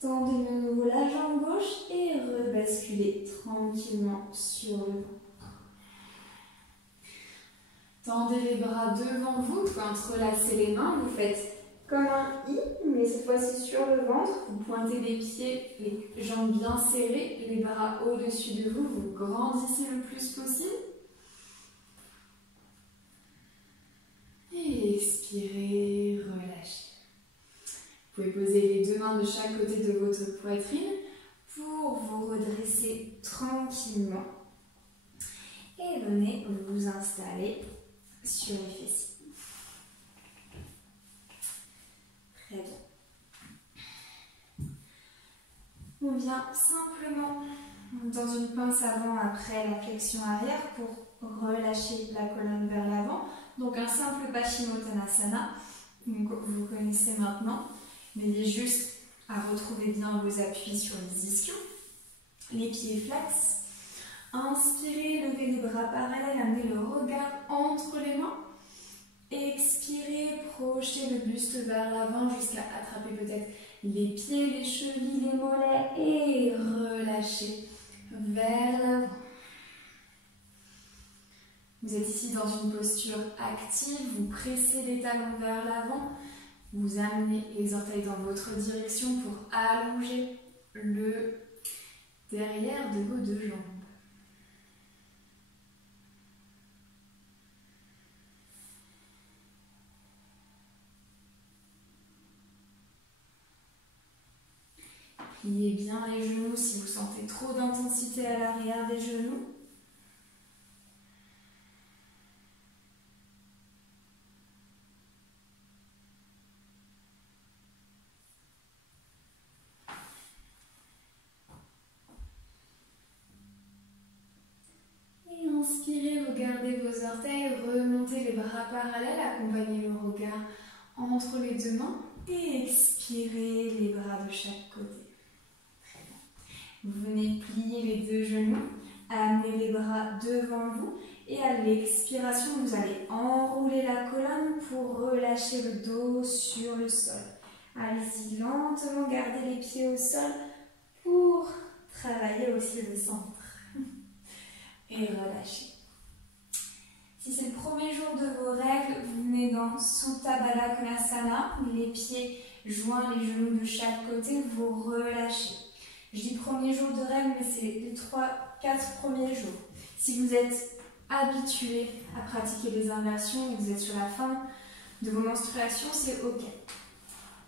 Tendez de nouveau la jambe gauche et rebasculez tranquillement sur le ventre. Tendez les bras devant vous, vous pouvez entrelacer les mains, vous faites comme un I, mais cette fois-ci sur le ventre. Vous pointez les pieds, les jambes bien serrées, les bras au-dessus de vous, vous grandissez le plus possible. Et expirez, relâchez. Vous pouvez poser les deux mains de chaque côté de votre poitrine pour vous redresser tranquillement. Et venez vous installer sur les fessiers. Très bien. On vient simplement dans une pince avant après la flexion arrière pour relâcher la colonne vers l'avant. Donc un simple Paschimottanasana, donc vous connaissez maintenant. Veillez juste à retrouver bien vos appuis sur les ischios. Les pieds flex. Inspirez, levez les bras parallèles, amenez le regard entre les mains. Expirez, projetez le buste vers l'avant jusqu'à attraper peut-être les pieds, les chevilles, les mollets et relâchez vers l'avant. Vous êtes ici dans une posture active, vous pressez les talons vers l'avant, vous amenez les orteils dans votre direction pour allonger le derrière de vos deux jambes. Pliez bien les genoux si vous sentez trop d'intensité à l'arrière des genoux. Et inspirez, regardez vos orteils, remontez les bras parallèles, accompagnez le regard entre les deux mains et expirez les bras de chaque côté. Vous venez plier les deux genoux, amener les bras devant vous et à l'expiration, vous allez enrouler la colonne pour relâcher le dos sur le sol. Allez-y lentement, gardez les pieds au sol pour travailler aussi le centre. Et relâchez. Si c'est le premier jour de vos règles, vous venez dans Supta Baddha Konasana, les pieds joints, les genoux de chaque côté, vous relâchez. Je dis premier jour de règles, mais c'est les 3-4 premiers jours. Si vous êtes habitué à pratiquer des inversions et que vous êtes sur la fin de vos menstruations, c'est ok.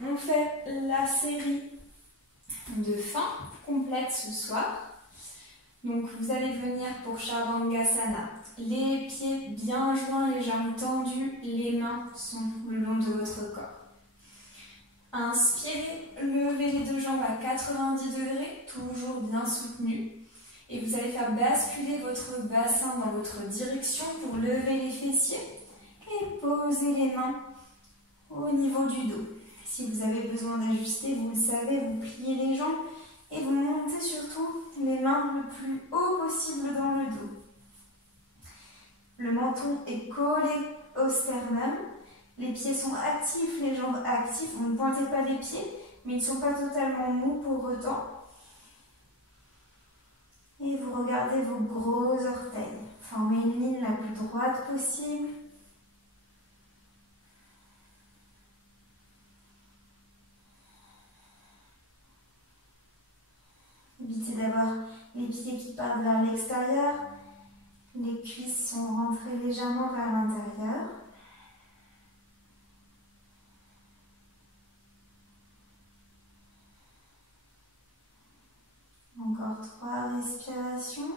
On fait la série de fin complète ce soir. Donc vous allez venir pour Chaturanga-sana. Les pieds bien joints, les jambes tendues, les mains sont le long de votre corps. Inspirez, levez les deux jambes à 90 degrés, toujours bien soutenues. Et vous allez faire basculer votre bassin dans votre direction pour lever les fessiers et poser les mains au niveau du dos. Si vous avez besoin d'ajuster, vous le savez, vous pliez les jambes et vous montez surtout les mains le plus haut possible dans le dos. Le menton est collé au sternum. Les pieds sont actifs, les jambes actives. Vous ne pointez pas les pieds, mais ils ne sont pas totalement mous pour autant. Et vous regardez vos gros orteils. Formez une ligne la plus droite possible. Évitez d'avoir les pieds qui partent vers l'extérieur. Les cuisses sont rentrées légèrement vers l'intérieur. Encore 3 respirations.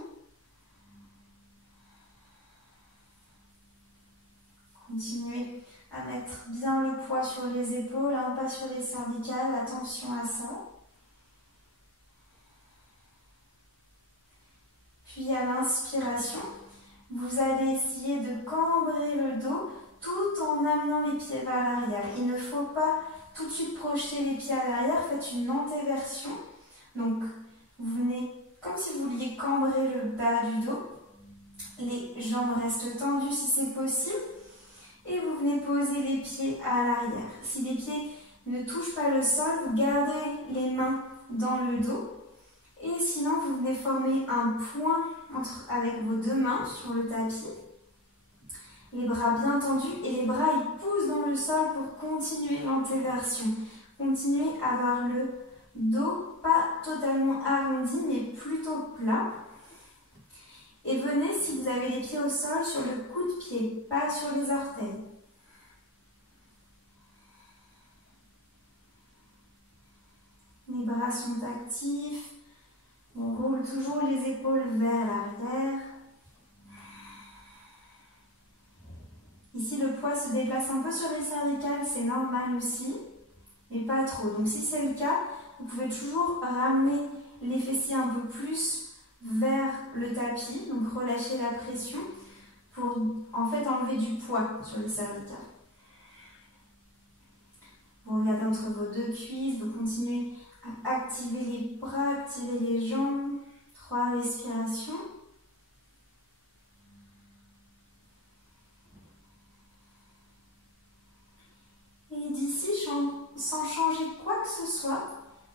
Continuez à mettre bien le poids sur les épaules, hein, pas sur les cervicales. Attention à ça. Puis à l'inspiration, vous allez essayer de cambrer le dos tout en amenant les pieds vers l'arrière. Il ne faut pas tout de suite projeter les pieds à l'arrière, faites une antéversion. Donc, vous venez comme si vous vouliez cambrer le bas du dos. Les jambes restent tendues si c'est possible. Et vous venez poser les pieds à l'arrière. Si les pieds ne touche pas le sol, vous gardez les mains dans le dos. Et sinon, vous venez former un point avec vos deux mains sur le tapis. Les bras bien tendus et les bras ils poussent dans le sol pour continuer l'antéversion. Continuez à avoir le dos pas totalement arrondi mais plutôt plat. Et venez, si vous avez les pieds au sol, sur le coup de pied, pas sur les orteils. Les bras sont actifs. On roule toujours les épaules vers l'arrière. Ici, le poids se déplace un peu sur les cervicales, c'est normal aussi, mais pas trop. Donc si c'est le cas, vous pouvez toujours ramener les fessiers un peu plus vers le tapis, donc relâcher la pression pour en fait enlever du poids sur les cervicales. Vous regardez entre vos deux cuisses, vous continuez à activer les bras, activer les jambes. 3 respirations. Et d'ici, sans changer quoi que ce soit,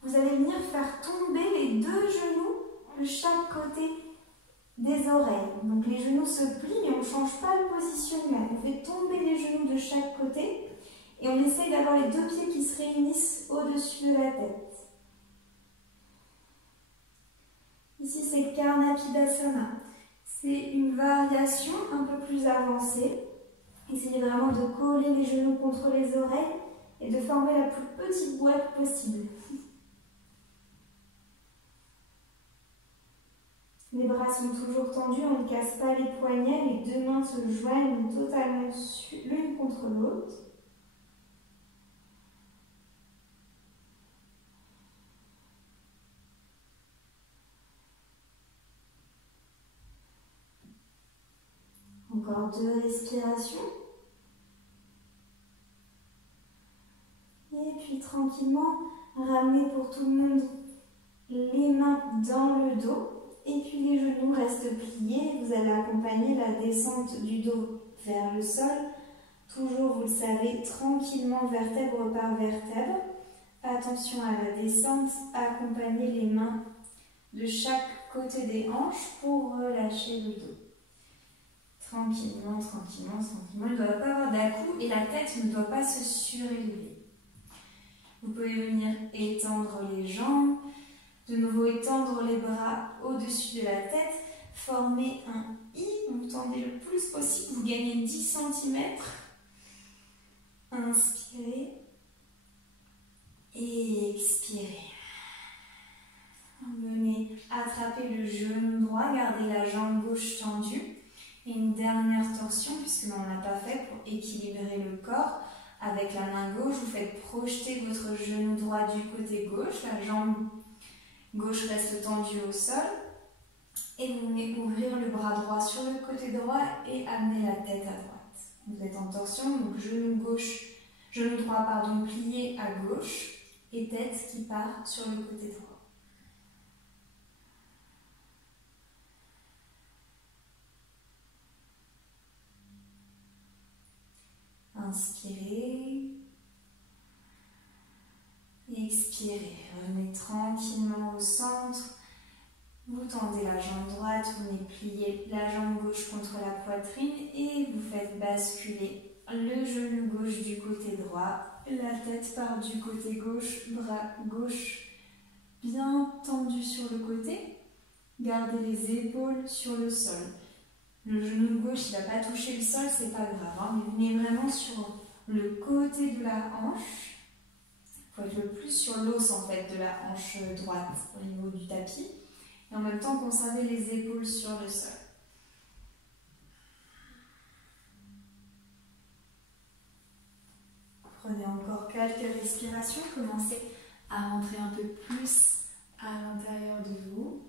vous allez venir faire tomber les deux genoux de chaque côté des oreilles. Donc les genoux se plient, mais on ne change pas le positionnement. On fait tomber les genoux de chaque côté et on essaye d'avoir les deux pieds qui se réunissent au-dessus de la tête. Ici, c'est Karnapidasana. C'est une variation un peu plus avancée. Essayez vraiment de coller les genoux contre les oreilles et de former la plus petite boîte possible. Les bras sont toujours tendus, on ne casse pas les poignets, les deux mains se joignent totalement l'une contre l'autre. Encore 2 respirations. Et puis tranquillement, ramenez pour tout le monde les mains dans le dos. Et puis les genoux restent pliés. Vous allez accompagner la descente du dos vers le sol. Toujours, vous le savez, tranquillement, vertèbre par vertèbre. Attention à la descente. Accompagnez les mains de chaque côté des hanches pour relâcher le dos. Tranquillement, tranquillement, tranquillement. Il ne doit pas avoir d'à-coups et la tête ne doit pas se surélever. Vous pouvez venir étendre les jambes, de nouveau étendre les bras au-dessus de la tête, former un I, vous tendez le plus possible, vous gagnez 10 cm. Inspirez et expirez. Venez attraper le genou droit, gardez la jambe gauche tendue. Et une dernière torsion, puisque l'on n'a pas fait, pour équilibrer le corps. Avec la main gauche, vous faites projeter votre genou droit du côté gauche. La jambe gauche reste tendue au sol. Et vous venez ouvrir le bras droit sur le côté droit et amener la tête à droite. Vous êtes en torsion, donc genou droit plié à gauche et tête qui part sur le côté droit. Inspirez, expirez, revenez tranquillement au centre, vous tendez la jambe droite, vous venez plier la jambe gauche contre la poitrine et vous faites basculer le genou gauche du côté droit, la tête part du côté gauche, bras gauche bien tendu sur le côté, gardez les épaules sur le sol. Le genou gauche, il ne va pas toucher le sol, c'est pas grave, hein, mais venez vraiment sur le côté de la hanche. Il faut être le plus sur l'os en fait de la hanche droite au niveau du tapis. Et en même temps, conservez les épaules sur le sol. Prenez encore quelques respirations, commencez à rentrer un peu plus à l'intérieur de vous.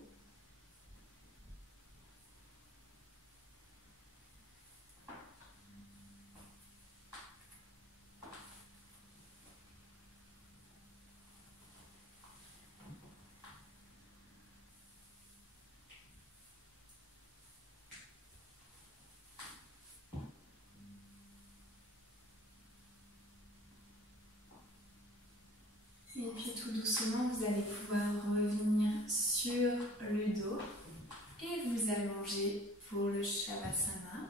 doucement, vous allez pouvoir revenir sur le dos et vous allonger pour le Shavasana.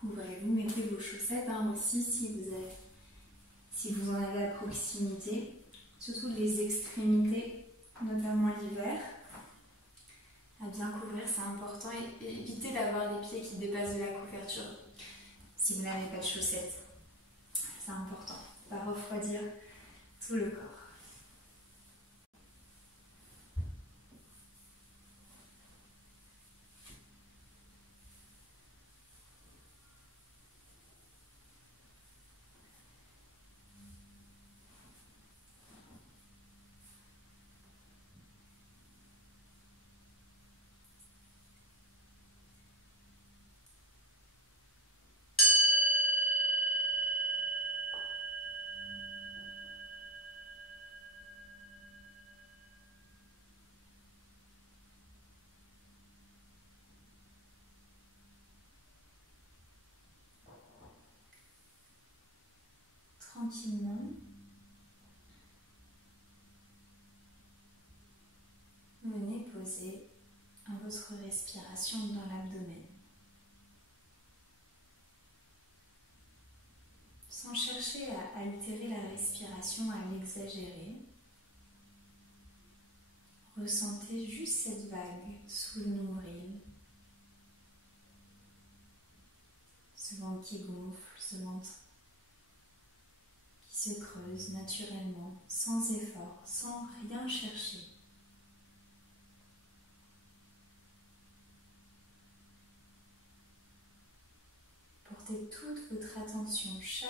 Couvrez-vous, mettez vos chaussettes aussi si vous en avez à proximité, surtout les extrémités, notamment l'hiver. À bien couvrir, c'est important, et évitez d'avoir les pieds qui dépassent de la couverture si vous n'avez pas de chaussettes. C'est important, pas refroidir tout le corps. Tranquillement, venez poser votre respiration dans l'abdomen. Sans chercher à altérer la respiration, à l'exagérer, ressentez juste cette vague sous le nombril, ce ventre qui gonfle, ce ventre qui se creuse naturellement, sans effort, sans rien chercher. Portez toute votre attention, chaque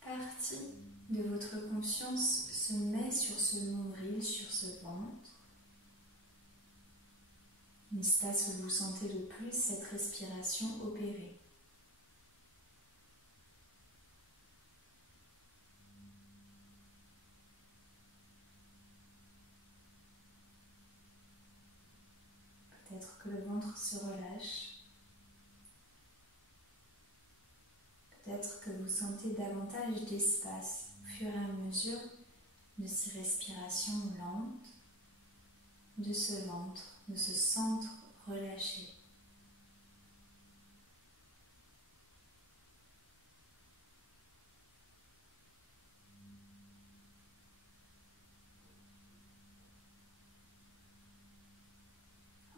partie de votre conscience se met sur ce nombril, sur ce ventre, un espace où vous sentez le plus cette respiration opérer. Peut-être que le ventre se relâche. Peut-être que vous sentez davantage d'espace au fur et à mesure de ces respirations lentes, de ce ventre, de ce centre relâché.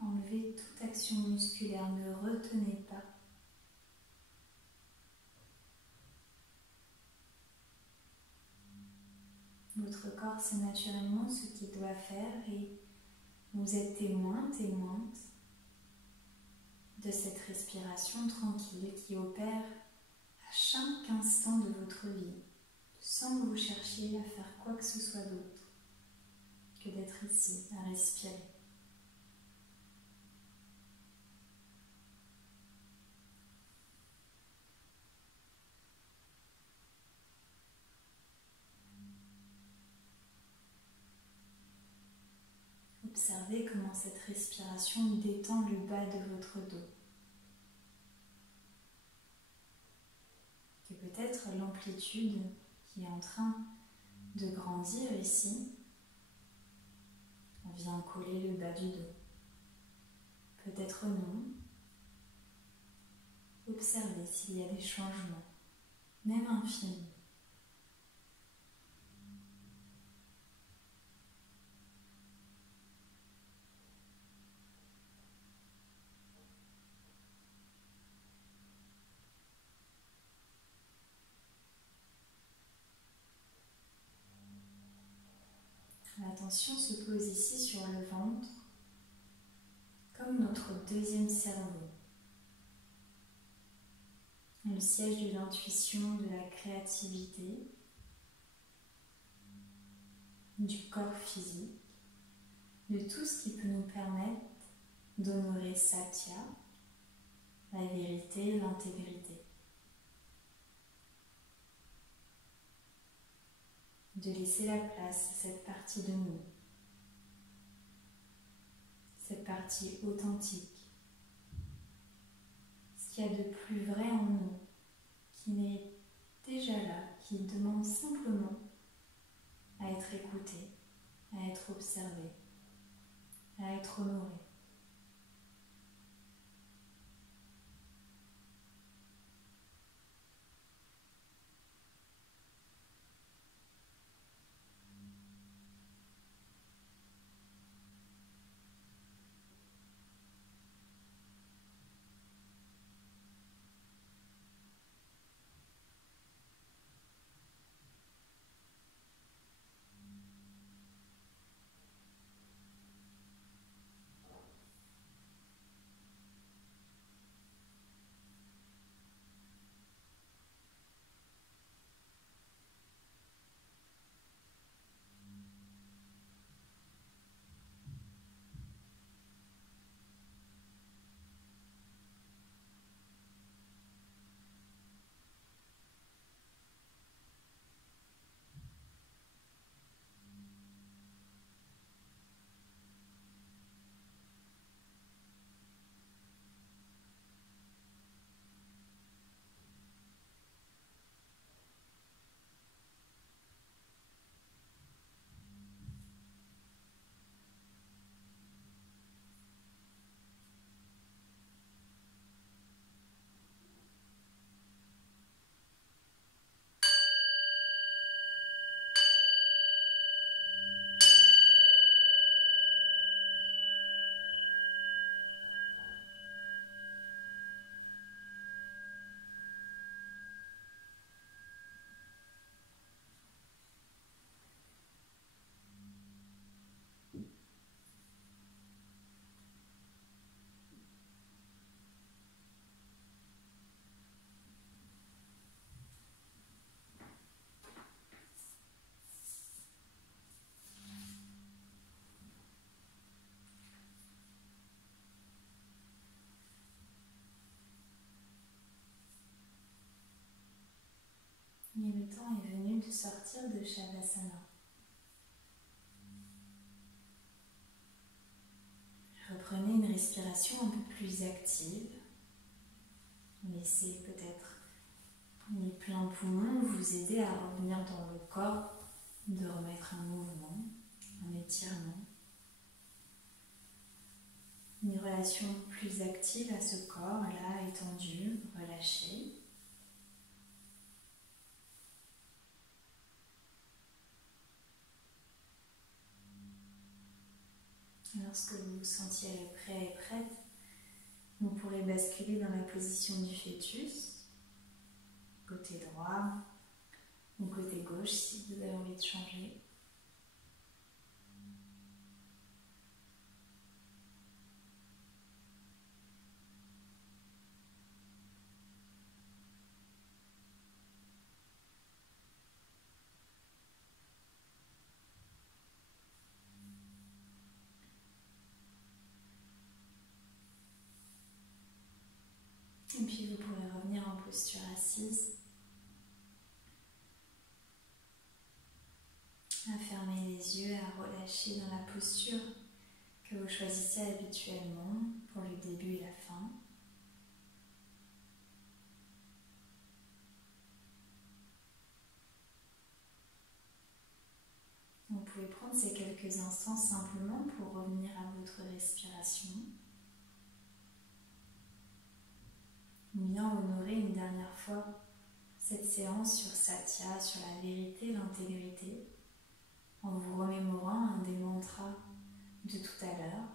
Enlevez toute action musculaire, ne retenez pas. Votre corps sait naturellement ce qu'il doit faire et vous êtes témoin, témointe de cette respiration tranquille qui opère à chaque instant de votre vie, sans que vous cherchiez à faire quoi que ce soit d'autre que d'être ici, à respirer. Observez comment cette respiration détend le bas de votre dos. Que peut-être l'amplitude qui est en train de grandir ici, on vient coller le bas du dos. Peut-être non. Observez s'il y a des changements, même infimes. L'attention se pose ici sur le ventre, comme notre deuxième cerveau. Le siège de l'intuition, de la créativité, du corps physique, de tout ce qui peut nous permettre d'honorer Satya, la vérité, l'intégrité. De laisser la place à cette partie de nous, cette partie authentique, ce qu'il y a de plus vrai en nous, qui n'est déjà là, qui demande simplement à être écouté, à être observé, à être honoré. Et le temps est venu de sortir de Shavasana. Reprenez une respiration un peu plus active. Laissez peut-être les pleins poumons vous aider à revenir dans le corps, de remettre un mouvement, un étirement. Une relation plus active à ce corps, là, étendu, relâché. Lorsque vous vous sentirez prêt et prête, vous pourrez basculer dans la position du fœtus, côté droit ou côté gauche si vous avez envie de changer. Et puis vous pourrez revenir en posture assise, à fermer les yeux, à relâcher dans la posture que vous choisissez habituellement pour le début et la fin. Vous pouvez prendre ces quelques instants simplement pour revenir à votre respiration. Ou bien honorer une dernière fois cette séance sur Satya, sur la vérité, l'intégrité, en vous remémorant un des mantras de tout à l'heure.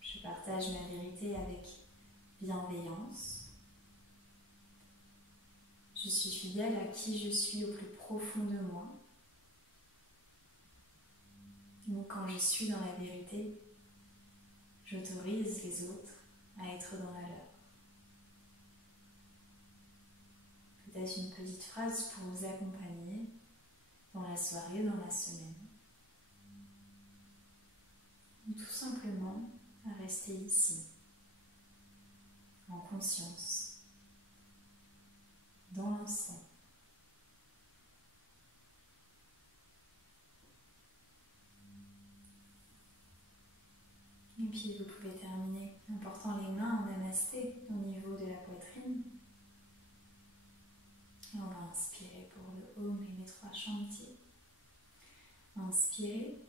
Je partage ma vérité avec bienveillance. Je suis fidèle à qui je suis au plus profond de moi. Donc quand je suis dans la vérité, j'autorise les autres à être dans la leur. Peut-être une petite phrase pour vous accompagner dans la soirée, dans la semaine. Ou tout simplement à rester ici, en conscience, dans l'instant. Et puis vous pouvez terminer en portant les mains en namasté au niveau de la poitrine. On va inspirer pour le Om et les 3 chantiers. Inspirez.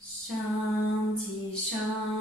Shanti, Shanti.